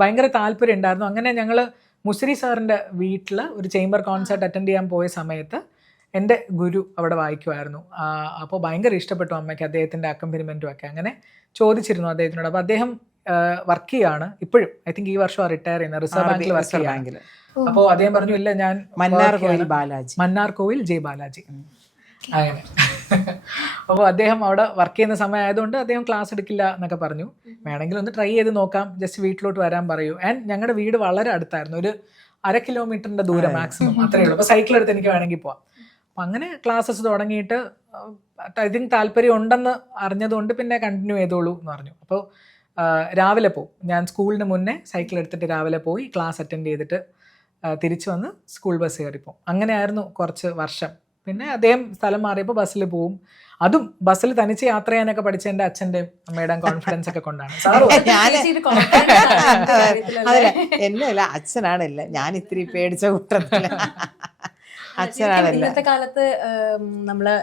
ഭയങ്കര താല്പര്യം ഉണ്ടായിരുന്നു. അങ്ങനെ ഞങ്ങള് മുസ്രി സാറിന്റെ വീട്ടില് ഒരു ചേംബർ കോൺസേർട്ട് അറ്റൻഡ് ചെയ്യാൻ പോയ സമയത്ത് എൻ്റെ ഗുരു അവിടെ വായിക്കുമായിരുന്നു. അപ്പോൾ ഭയങ്കര ഇഷ്ടപ്പെട്ടു അമ്മയ്ക്ക് അദ്ദേഹത്തിന്റെ അക്കംപനിമെന്റും ഒക്കെ. അങ്ങനെ ചോദിച്ചിരുന്നു അദ്ദേഹത്തിനോട്. അപ്പോൾ അദ്ദേഹം വർക്ക് ചെയ്യാണ് ഇപ്പോഴും. ഐ തിങ്ക് ഈ വർഷം റിട്ടയർ ചെയ്യുന്നത്, റിസർവ് ബാങ്കിൽ വർക്ക് ചെയ്യാൻ. അപ്പോൾ അദ്ദേഹം പറഞ്ഞു, ഇല്ല ഞാൻ മന്നാർ കോവിൽ ജെ ബാലാജി അങ്ങനെ. അപ്പോൾ അദ്ദേഹം അവിടെ വർക്ക് ചെയ്യുന്ന സമയം ആയതുകൊണ്ട് അദ്ദേഹം ക്ലാസ് എടുക്കില്ല എന്നൊക്കെ പറഞ്ഞു. വേണമെങ്കിൽ ഒന്ന് ട്രൈ ചെയ്ത് നോക്കാം, ജസ്റ്റ് വീട്ടിലോട്ട് വരാൻ പറയൂ. ആൻഡ് ഞങ്ങളുടെ വീട് വളരെ അടുത്തായിരുന്നു, ഒരു 1/2 കിലോമീറ്ററിന്റെ ദൂരം മാക്സിമം, അത്രയേ ഉള്ളൂ. അപ്പോൾ സൈക്കിൾ എടുത്ത് എനിക്ക് വേണമെങ്കിൽ പോവാം. അപ്പം അങ്ങനെ ക്ലാസ്സസ് തുടങ്ങിയിട്ട് ഐ തിങ്ക് താല്പര്യം ഉണ്ടെന്ന് അറിഞ്ഞതുകൊണ്ട് പിന്നെ കണ്ടിന്യൂ ചെയ്തോളൂ എന്ന് പറഞ്ഞു. അപ്പോൾ രാവിലെ പോകും, ഞാൻ സ്കൂളിന് മുന്നേ സൈക്കിൾ എടുത്തിട്ട് രാവിലെ പോയി ക്ലാസ് അറ്റൻഡ് ചെയ്തിട്ട് തിരിച്ചു വന്ന് സ്കൂൾ ബസ് കയറിപ്പോവും. അങ്ങനെയായിരുന്നു കുറച്ച് വർഷം. പിന്നെ അദ്ദേഹം സ്ഥലം മാറിയപ്പോൾ ബസ്സിൽ പോവും. അതും ബസ്സിൽ തനിച്ച് യാത്ര ചെയ്യാനൊക്കെ പഠിച്ച എൻ്റെ അച്ഛൻ്റെയും അമ്മയുടെയും കോൺഫിഡൻസ് ഒക്കെ കൊണ്ടാണ്. അതല്ല എന്നല്ല, അച്ഛനാണല്ല, ഞാൻ ഇത്തിരി പേടിച്ച കൂട്ടത്തില്ല. അച്ഛനാണല്ല. ഇന്നത്തെ കാലത്ത് നമ്മള്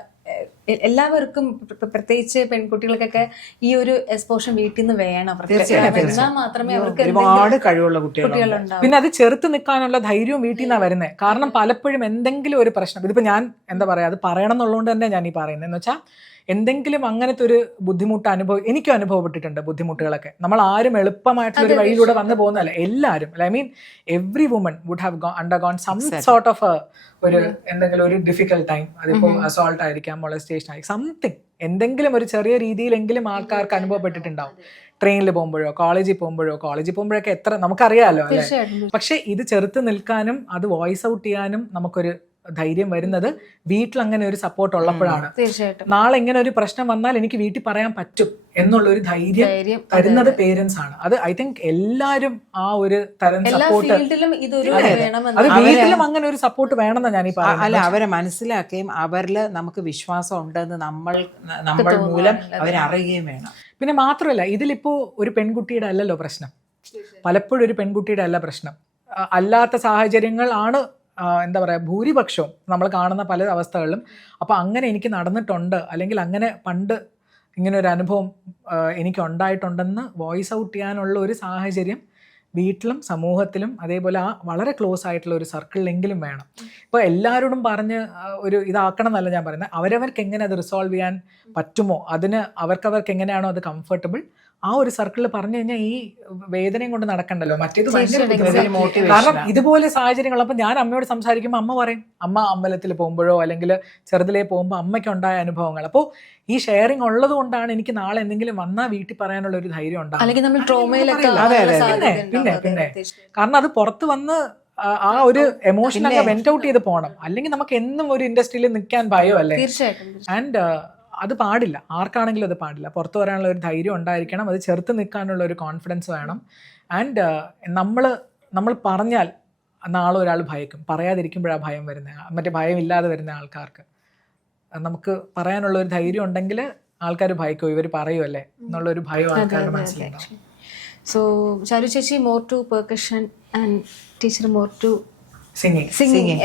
എല്ലാവർക്കും പ്രത്യേകിച്ച് പെൺകുട്ടികൾക്കൊക്കെ ഈ ഒരു എക്സ്പോഷർ വീട്ടിൽ നിന്ന് വേണം. എന്നാൽ മാത്രമേ അവർക്ക് ഒരുപാട് കഴിവുള്ള കുട്ടികളുണ്ടാവും. പിന്നെ അത് ചെറുത്ത് നിൽക്കാനുള്ള ധൈര്യവും വീട്ടിൽ നിന്നാണ് വരുന്നത്. കാരണം പലപ്പോഴും എന്തെങ്കിലും ഒരു പ്രശ്നം, ഇതിപ്പോ ഞാൻ എന്താ പറയാ, അത് പറയണം എന്നുള്ളതുകൊണ്ട് തന്നെ ഞാൻ ഈ പറയുന്നത് എന്ന് വെച്ചാൽ, എന്തെങ്കിലും അങ്ങനത്തെ ഒരു ബുദ്ധിമുട്ട് എനിക്കും അനുഭവപ്പെട്ടിട്ടുണ്ട്. ബുദ്ധിമുട്ടുകളൊക്കെ നമ്മൾ ആരും എളുപ്പമായിട്ടുള്ള ഒരു വഴിയിലൂടെ വന്നു പോകുന്നതല്ല. എല്ലാവരും, I mean every woman would have undergone some sort of ഒരു എന്തെങ്കിലും ഒരു ഡിഫിക്കൽട്ട് ടൈം. അതിപ്പോൾ അസോൾട്ട് ആയിരിക്കാം, മൊളസ്റ്റേഷൻ ആയിരിക്കും, സംതിങ്, എന്തെങ്കിലും ഒരു ചെറിയ രീതിയിലെങ്കിലും ആൾക്കാർക്ക് അനുഭവപ്പെട്ടിട്ടുണ്ടാവും. ട്രെയിനിൽ പോകുമ്പോഴോ കോളേജിൽ പോകുമ്പോഴൊക്കെ എത്ര നമുക്കറിയാമല്ലോ അല്ലെ. പക്ഷെ ഇത് ചെറുത്ത് നിൽക്കാനും അത് വോയിസ് ഔട്ട് ചെയ്യാനും നമുക്കൊരു ധൈര്യം വരുന്നത് വീട്ടിൽ അങ്ങനെ ഒരു സപ്പോർട്ട് ഉള്ളപ്പോഴാണ്. നാളെ ഇങ്ങനെ ഒരു പ്രശ്നം വന്നാൽ എനിക്ക് വീട്ടിൽ പറയാൻ പറ്റും എന്നുള്ള ഒരു ധൈര്യം തരുന്നത് പേരൻസ് ആണ്. അത് ഐ തിങ്ക് എല്ലാരും ആ ഒരു തരം സപ്പോർട്ട്, അത് വീട്ടിലും അങ്ങനെ ഒരു സപ്പോർട്ട് വേണമെന്ന് ഞാൻ ഈ പറയുന്നത്. അല്ല, അവരെ മനസ്സിലാക്കുകയും അവരിൽ നമുക്ക് വിശ്വാസം ഉണ്ടെന്ന് നമ്മൾ മൂലം അവരറിയുകയും വേണം. പിന്നെ മാത്രമല്ല, ഇതിലിപ്പോ ഒരു പെൺകുട്ടിയുടെ അല്ലല്ലോ പ്രശ്നം, പലപ്പോഴും ഒരു പെൺകുട്ടിയുടെ അല്ല പ്രശ്നം. അല്ലാത്ത സാഹചര്യങ്ങൾ ആണ് എന്താ പറയുക ഭൂരിപക്ഷവും നമ്മൾ കാണുന്ന പല അവസ്ഥകളിലും. അപ്പോൾ അങ്ങനെ എനിക്ക് നടന്നിട്ടുണ്ട്, അല്ലെങ്കിൽ അങ്ങനെ പണ്ട് ഇങ്ങനെ ഒരു അനുഭവം എനിക്ക് ഉണ്ടായിട്ടുണ്ടെന്ന് വോയിസ് ഔട്ട് ചെയ്യാനുള്ള ഒരു സാഹചര്യം വീട്ടിലും സമൂഹത്തിലും അതേപോലെ ആ വളരെ ക്ലോസ് ആയിട്ടുള്ള ഒരു സർക്കിളിലെങ്കിലും വേണം. ഇപ്പോൾ എല്ലാവരോടും പറഞ്ഞ് ഒരു ഇതാക്കണം എന്നല്ല ഞാൻ പറയുന്നത്, അവരവർക്ക് എങ്ങനെ അത് റിസോൾവ് ചെയ്യാൻ പറ്റുമോ, അതിന് അവർക്ക് എങ്ങനെയാണോ അത് കംഫർട്ടബിൾ, ആ ഒരു സർക്കിളിൽ പറഞ്ഞു കഴിഞ്ഞാൽ ഈ വേദനയും കൊണ്ട് നടക്കണ്ടല്ലോ. മറ്റേത് കാരണം ഇതുപോലെ സാഹചര്യങ്ങൾ. അപ്പം ഞാൻ അമ്മയോട് സംസാരിക്കുമ്പോൾ അമ്മ പറയും, അമ്മ അമ്പലത്തിൽ പോകുമ്പോഴോ അല്ലെങ്കിൽ ചെറുതിലേ പോകുമ്പോൾ അമ്മയ്ക്ക് ഉണ്ടായ അനുഭവങ്ങൾ. അപ്പോൾ ഈ ഷെയറിങ് ഉള്ളത് കൊണ്ടാണ് എനിക്ക് നാളെ എന്തെങ്കിലും വന്നാൽ വീട്ടിൽ പറയാനുള്ള ഒരു ധൈര്യം ഉണ്ടാകും. പിന്നെ കാരണം അത് പുറത്ത് വന്ന് ആ ഒരു എമോഷനൊക്കെ വെന്റ് ഔട്ട് ചെയ്ത് പോകണം. അല്ലെങ്കിൽ നമുക്ക് എന്നും ഒരു ഇൻഡസ്ട്രിയിൽ നിൽക്കാൻ ഭയം അല്ലേ. ആൻഡ് അത് പാടില്ല, ആർക്കാണെങ്കിലും അത് പാടില്ല. പുറത്തു വരാനുള്ള ഒരു ധൈര്യം ഉണ്ടായിരിക്കണം, അത് ചെറുത്ത് നിൽക്കാനുള്ള ഒരു കോൺഫിഡൻസ് വേണം. ആൻഡ് നമ്മൾ പറഞ്ഞാൽ നാളെ ഒരാൾ ഭയക്കും, പറയാതിരിക്കുമ്പോഴാണ് ഭയം വരുന്നത്, മറ്റേ ഭയം ഇല്ലാതെ വരുന്ന ആൾക്കാർക്ക്. നമുക്ക് പറയാനുള്ള ഒരു ധൈര്യം ഉണ്ടെങ്കിൽ ആൾക്കാർ ഭയക്കും, ഇവർ പറയുമല്ലേ എന്നുള്ളൊരു ഭയം ആൾക്കാരുടെ മനസ്സിലുണ്ടാവും. സോ ചാരു ചേച്ചി more to percussion and teacher more to singing.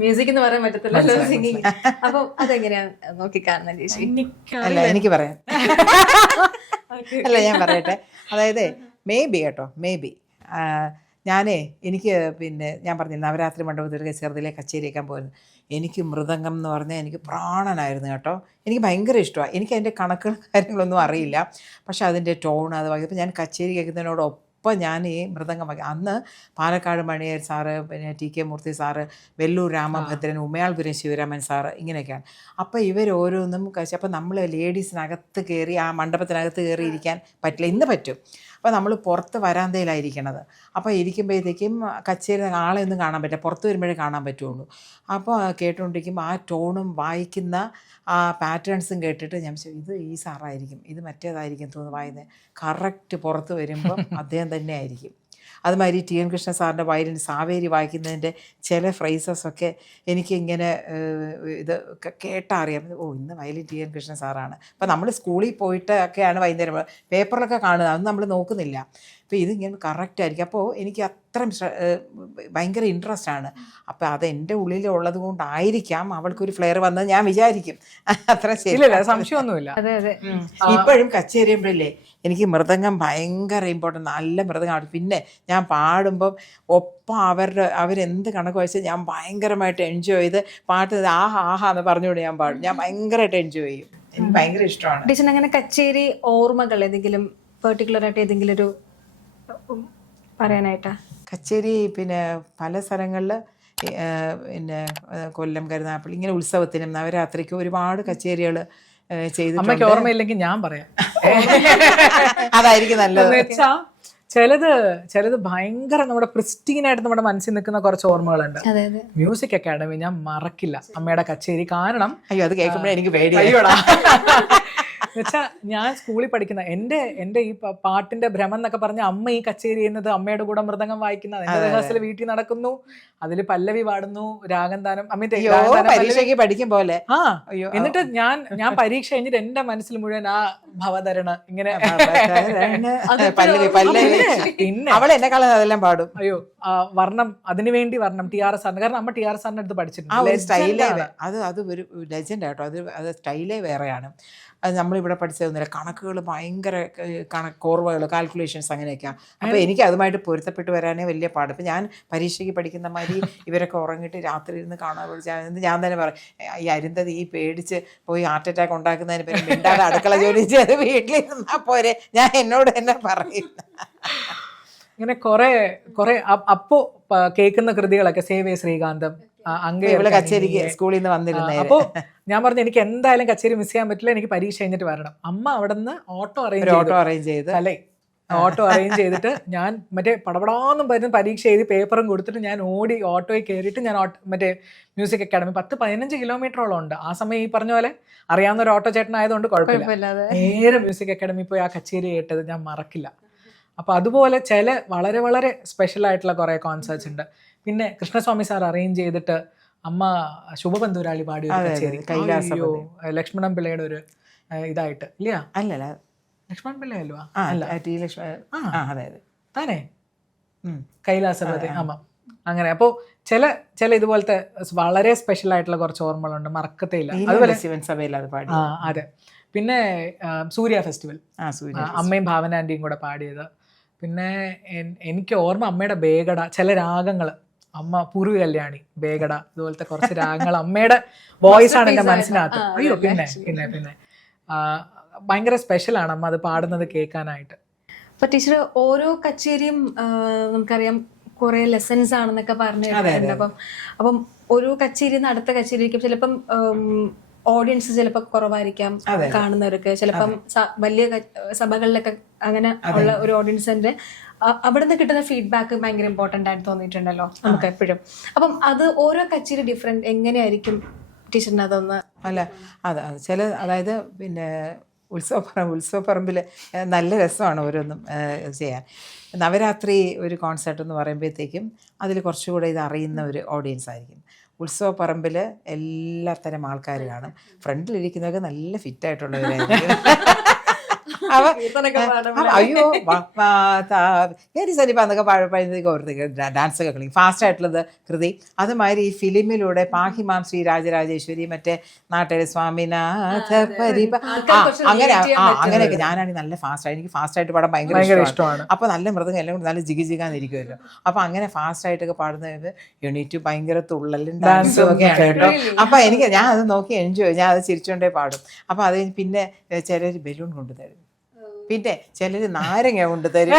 Music എന്ന് പറയാൻ പറ്റത്തില്ലല്ലോ, സിംഗിങ്. അപ്പൊ അതെങ്ങനെയാ നോക്കിക്കാണുന്നത് ചേച്ചി? അല്ല എനിക്ക് പറയാം, അല്ല ഞാൻ പറയട്ടെ. അതായത് മേ ബി കേട്ടോ, മേ ബി എനിക്ക് പിന്നെ ഞാൻ പറഞ്ഞു നവരാത്രി മണ്ഡപത്തിലൊക്കെ ചെറുതിലെ കച്ചേരി വയ്ക്കാൻ പോയിരുന്നു. എനിക്ക് മൃദംഗം എന്ന് പറഞ്ഞാൽ എനിക്ക് പ്രാണനായിരുന്നു കേട്ടോ. എനിക്ക് ഭയങ്കര ഇഷ്ടമാണ്. എനിക്ക് അതിൻ്റെ കണക്കുകൾ കാര്യങ്ങളൊന്നും അറിയില്ല, പക്ഷേ അതിൻ്റെ ടോൺ അത് വൈകിപ്പോൾ ഞാൻ കച്ചേരി കേൾക്കുന്നതിനോടൊപ്പം ഞാൻ ഈ മൃദംഗം വയ്ക്കും. അന്ന് പാലക്കാട് മണിയർ സാറ്, പിന്നെ TK മൂർത്തി സാറ്, വെല്ലൂർ രാമഭദ്രൻ, ഉമ്മയാൾപുരം ശിവരാമൻ സാറ്, ഇങ്ങനെയൊക്കെയാണ്. അപ്പോൾ ഇവരോരോന്നും കഴിച്ച്, അപ്പോൾ നമ്മൾ ലേഡീസിനകത്ത് കയറി ആ മണ്ഡപത്തിനകത്ത് കയറി ഇരിക്കാൻ പറ്റില്ല. ഇന്ന് പറ്റും. അപ്പോൾ നമ്മൾ പുറത്ത് വരാന്തയിലായിരിക്കണത്. അപ്പോൾ ഇരിക്കുമ്പോഴത്തേക്കും കച്ചേരി ആളെ ഒന്നും കാണാൻ പറ്റില്ല, പുറത്ത് വരുമ്പോഴേ കാണാൻ പറ്റുള്ളൂ. അപ്പോൾ കേട്ടുകൊണ്ടിരിക്കുമ്പോൾ ആ ടോണും വായിക്കുന്ന ആ പാറ്റേൺസും കേട്ടിട്ട് ഞാൻ ഇത് ഈ സാറായിരിക്കും, ഇത് മറ്റേതായിരിക്കും തോന്നുന്നു വായിക്കുന്നത്. കറക്റ്റ് പുറത്ത് വരുമ്പം അദ്ദേഹം തന്നെ ആയിരിക്കും. അതുമാതിരി TN കൃഷ്ണ സാറിൻ്റെ വയലിൻ സാവേരി വായിക്കുന്നതിൻ്റെ ചില ഫ്രൈസസൊക്കെ എനിക്കിങ്ങനെ ഇത് കേട്ടറിയാം, ഓ ഇന്ന് വയലിൻ TN കൃഷ്ണ സാറാണ്. അപ്പോൾ നമ്മൾ സ്കൂളിൽ പോയിട്ട് ഒക്കെയാണ് വൈകുന്നേരം പേപ്പറിലൊക്കെ കാണുന്നത്, അത് നമ്മൾ നോക്കുന്നില്ല. അപ്പോൾ ഇതിങ്ങനെ കറക്റ്റായിരിക്കും. അപ്പോൾ എനിക്ക് അത്രയും ഭയങ്കര ഇൻട്രസ്റ്റ് ആണ്. അപ്പോൾ അത് എൻ്റെ ഉള്ളിലുള്ളത് കൊണ്ടായിരിക്കാം അവൾക്കൊരു ഫ്ലെയർ വന്നത് ഞാൻ വിചാരിക്കും. അത്ര ശരിയല്ല, സംശയമൊന്നുമില്ല. ഇപ്പോഴും കച്ചേരിയുമ്പോഴല്ലേ എനിക്ക് മൃദംഗം ഭയങ്കര ഇമ്പോർട്ടൻ്റ്, നല്ല മൃദംഗം. പിന്നെ ഞാൻ പാടുമ്പം ഒപ്പം അവരെന്ത് കണക്ക് വായിച്ചാൽ ഞാൻ ഭയങ്കരമായിട്ട് എൻജോയ് ചെയ്ത് പാട്ട് ആഹാ എന്ന് പറഞ്ഞുകൊണ്ട് ഞാൻ പാടും. ഞാൻ ഭയങ്കരമായിട്ട് എൻജോയ് ചെയ്യും, എനിക്ക് ഭയങ്കര ഇഷ്ടമാണ്. ടീച്ചർ അങ്ങനെ കച്ചേരി ഓർമ്മകൾ ഏതെങ്കിലും പെർട്ടിക്കുലർ ആയിട്ട് ഏതെങ്കിലും ഒരു പറയാനായിട്ടാ? കച്ചേരി പിന്നെ പല സ്ഥലങ്ങളിൽ, പിന്നെ കൊല്ലം, കരുനാഗപ്പള്ളി, ഇങ്ങനെ ഉത്സവത്തിനും നവരാത്രിക്കും ഒരുപാട് കച്ചേരികൾ ചെയ്തിട്ടുണ്ട്. അമ്മയ്ക്ക് ഓർമ്മയില്ലെങ്കിൽ ഞാൻ പറയാം, അതായിരിക്കും നല്ലത്. വെച്ചാൽ ചിലത് ഭയങ്കര നമ്മുടെ പ്രിസ്റ്റീനായിട്ട് നമ്മുടെ മനസ്സിൽ നിൽക്കുന്ന കുറച്ച് ഓർമ്മകളുണ്ട്. മ്യൂസിക് അക്കാഡമി ഞാൻ മറക്കില്ല, അമ്മയുടെ കച്ചേരി. കാരണം അയ്യോ അത് കേൾക്കുമ്പോഴേ എനിക്ക് പേടിയായി. എന്നുവെച്ചാൽ ഞാൻ സ്കൂളിൽ പഠിക്കുന്ന എൻ്റെ ഈ പാട്ടിന്റെ ഭ്രമം എന്നൊക്കെ പറഞ്ഞ അമ്മ ഈ കച്ചേരി ചെയ്യുന്നത്, അമ്മയുടെ കൂടെ മൃദംഗം വായിക്കുന്നത്, എൻ്റെ റിഹേഴ്സൽ വീട്ടിൽ നടക്കുന്നു, അതിൽ പല്ലവി പാടുന്നു, രാഗന്താനം, പരീക്ഷയ്ക്ക് പഠിക്കും പോലെ. എന്നിട്ട് ഞാൻ പരീക്ഷ കഴിഞ്ഞിട്ട് എൻ്റെ മനസ്സിൽ മുഴുവൻ ആ ഭവതരണ ഇങ്ങനെ പിന്നെ അവൾ എന്നെക്കാളും അതെല്ലാം പാടും. അയ്യോ വർണ്ണം, അതിനുവേണ്ടി വർണ്ണം TR സാറിന്. കാരണം അമ്മ TR സാറിന്റെ അടുത്ത് പഠിച്ചിട്ടുണ്ട്. ആ ഒരു സ്റ്റൈലേ അത് ഒരു ലെജൻഡ് ആട്ടോ, അത് സ്റ്റൈലേ വേറെയാണ്. അത് നമ്മളിവിടെ പഠിച്ചതൊന്നുമില്ല. കണക്കുകൾ ഭയങ്കര കോർവകൾ, കാൽക്കുലേഷൻസ് അങ്ങനെയൊക്കെയാണ്. അപ്പോൾ എനിക്ക് അതുമായിട്ട് പൊരുത്തപ്പെട്ട് വരാനേ വലിയ പാട്. ഇപ്പം ഞാൻ പരീക്ഷയ്ക്ക് പഠിക്കുന്ന മാതിരി ഇവരൊക്കെ ഉറങ്ങിയിട്ട് രാത്രി ഇരുന്ന് കാണാൻ വിളിച്ചാൽ ഞാൻ തന്നെ പറയും, ഈ അരുന്ധതി ഈ പേടിച്ച് പോയി ഹാർട്ട് അറ്റാക്ക് ഉണ്ടാക്കുന്നതിന് പേര് മിണ്ടാതെ അടുക്കള ജോലി ചെയ്ത് വീട്ടിലിരുന്നാൽ പോരെ, ഞാൻ എന്നോട് തന്നെ പറയും. ഇങ്ങനെ കുറെ അപ്പോ കേൾക്കുന്ന കൃതികളൊക്കെ സേവേ ശ്രീകാന്തം, കച്ചേരിക്ക് സ്കൂളിൽ നിന്ന് വന്നിരുന്നേ. അപ്പോൾ ഞാൻ പറഞ്ഞു എനിക്ക് എന്തായാലും കച്ചേരി മിസ് ചെയ്യാൻ പറ്റില്ല, എനിക്ക് പരീക്ഷ കഴിഞ്ഞിട്ട് വരണം. അമ്മ അവിടെ നിന്ന് ഓട്ടോ അറേഞ്ച് ചെയ്ത് അല്ലേ, ഓട്ടോ അറേഞ്ച് ചെയ്തിട്ട് ഞാൻ മറ്റേ പടപടാന്നും വരുന്ന പരീക്ഷ എഴുതി പേപ്പറും കൊടുത്തിട്ട് ഞാൻ ഓടി ഓട്ടോയിൽ കയറിയിട്ട് ഞാൻ മറ്റേ മ്യൂസിക് അക്കാഡമി 10-15 കിലോമീറ്ററോളം ഉണ്ട്. ആ സമയം ഈ പറഞ്ഞ പോലെ അറിയാവുന്ന ഒരു ഓട്ടോ ചേട്ടനായതുകൊണ്ട് കുഴപ്പമില്ല, നേരെ മ്യൂസിക് അക്കാഡമി പോയി ആ കച്ചേരി കേട്ടത് ഞാൻ മറക്കില്ല. അപ്പോൾ അതുപോലെ ചില വളരെ വളരെ സ്പെഷ്യൽ ആയിട്ടുള്ള കുറേ കോൺസേർട്സ് ഉണ്ട്. പിന്നെ കൃഷ്ണസ്വാമി സാർ അറേഞ്ച് ചെയ്തിട്ട് അമ്മ ശുഭബന്ധുരാളി പാടിയ കച്ചേരി, ലക്ഷ്മണൻ പിള്ളയുടെ ഒരു ഇതായിട്ട് ഇല്ല, അല്ലല്ല ലക്ഷ്മണൻ പിള്ള അല്ലോ, താനേ കൈലാസപതി അമ്മ. അങ്ങനെ അപ്പോൾ ചില ഇതുപോലത്തെ വളരെ സ്പെഷ്യൽ ആയിട്ടുള്ള കുറച്ച് ഓർമ്മകളുണ്ട്, മറക്കത്തേയില്ല. അതുപോലെ അതെ. പിന്നെ സൂര്യ ഫെസ്റ്റിവൽ അമ്മയും ഭാവന ആൻറ്റിയും കൂടെ പാടിയത്. പിന്നെ എനിക്ക് ഓർമ്മ അമ്മയുടെ ബേഗട, ചില രാഗങ്ങൾ, അമ്മ പൂർവ്വ കല്യാണി, ബേഗട, ഇതുപോലത്തെ കുറച്ച് രാഗങ്ങൾ അമ്മയുടെ വോയിസ് ആണ് എൻ്റെ മനസ്സിനകത്ത്. അയ്യോ പിന്നെ ഭയങ്കര സ്പെഷ്യലാണ് അമ്മ അത് പാടുന്നത് കേൾക്കാനായിട്ട്. അപ്പൊ ടീച്ചർ ഓരോ കച്ചേരിയും നമുക്കറിയാം കുറെ ലെസൺസ് ആണെന്നൊക്കെ പറഞ്ഞിട്ടുണ്ട്. അപ്പം ഓരോ കച്ചേരി അടുത്ത കച്ചേരിക്കും ചിലപ്പം ഓഡിയൻസ് ചിലപ്പോൾ കുറവായിരിക്കാം കാണുന്നവർക്ക്, ചിലപ്പം വലിയ സഭകളിലൊക്കെ അങ്ങനെ ഉള്ള ഒരു ഓഡിയൻസിന്റെ അവിടെ നിന്ന് കിട്ടുന്ന ഫീഡ്ബാക്ക് ഭയങ്കര ഇമ്പോർട്ടൻ്റ് ആയിട്ട് തോന്നിയിട്ടുണ്ടല്ലോ നമുക്ക് എപ്പോഴും. അപ്പം അത് ഓരോ കച്ചേരി ഡിഫറെന്റ് എങ്ങനെയായിരിക്കും ടീച്ചറിന് അതൊന്ന് അല്ല അത് ചില അതായത് പിന്നെ ഉത്സവപ്പറമ്പിൽ നല്ല രസമാണ് ഓരോന്നും ചെയ്യാൻ. നവരാത്രി ഒരു കോൺസെർട്ട് എന്ന് പറയുമ്പോഴത്തേക്കും അതിൽ കുറച്ചുകൂടെ ഇത് അറിയുന്ന ഒരു ഓഡിയൻസ് ആയിരിക്കും. ഉത്സവപ്പറമ്പിൽ എല്ലാ തരം ആൾക്കാർ കാണും. ഫ്രണ്ടിലിരിക്കുന്നതൊക്കെ നല്ല ഫിറ്റായിട്ടുള്ളവരായിരിക്കും. അയ്യോ സനിപ്പ എന്നൊക്കെ പഴയതൊക്കെ ഓർത്തേക്ക് ഡാൻസൊക്കെ കളിക്കും ഫാസ്റ്റ് ആയിട്ടുള്ളത് കൃതി. അതുമാതിരി ഈ ഫിലിമിലൂടെ പാഹിമാം ശ്രീ രാജരാജേശ്വരി മറ്റേ നാട്ടിലെ സ്വാമിനാഥ പരിപ അങ്ങനെയൊക്കെ ഞാനാണെങ്കിൽ നല്ല ഫാസ്റ്റ് എനിക്ക് ഫാസ്റ്റായിട്ട് പാടാൻ ഭയങ്കര ഇഷ്ടമാണ്. അപ്പോൾ നല്ല മൃദംഗം എല്ലാം കൂടി നല്ല ജിഗിജിഗാന്നിരിക്കുമല്ലോ. അപ്പോൾ അങ്ങനെ ഫാസ്റ്റായിട്ടൊക്കെ പാടുന്നത് എണീറ്റ് ഭയങ്കര തുള്ളലും ഡാൻസും ഒക്കെയാണ് കേട്ടോ. അപ്പോൾ ഞാൻ അത് നോക്കി എൻജോയ് ഞാൻ അത് ചിരിച്ചുകൊണ്ടേ പാടും. അപ്പോൾ അത് പിന്നെ ചിലർ ബലൂൺ കൊണ്ടുതരും, പിന്നെ ചിലര് നാരങ്ങ കൊണ്ടുതരും.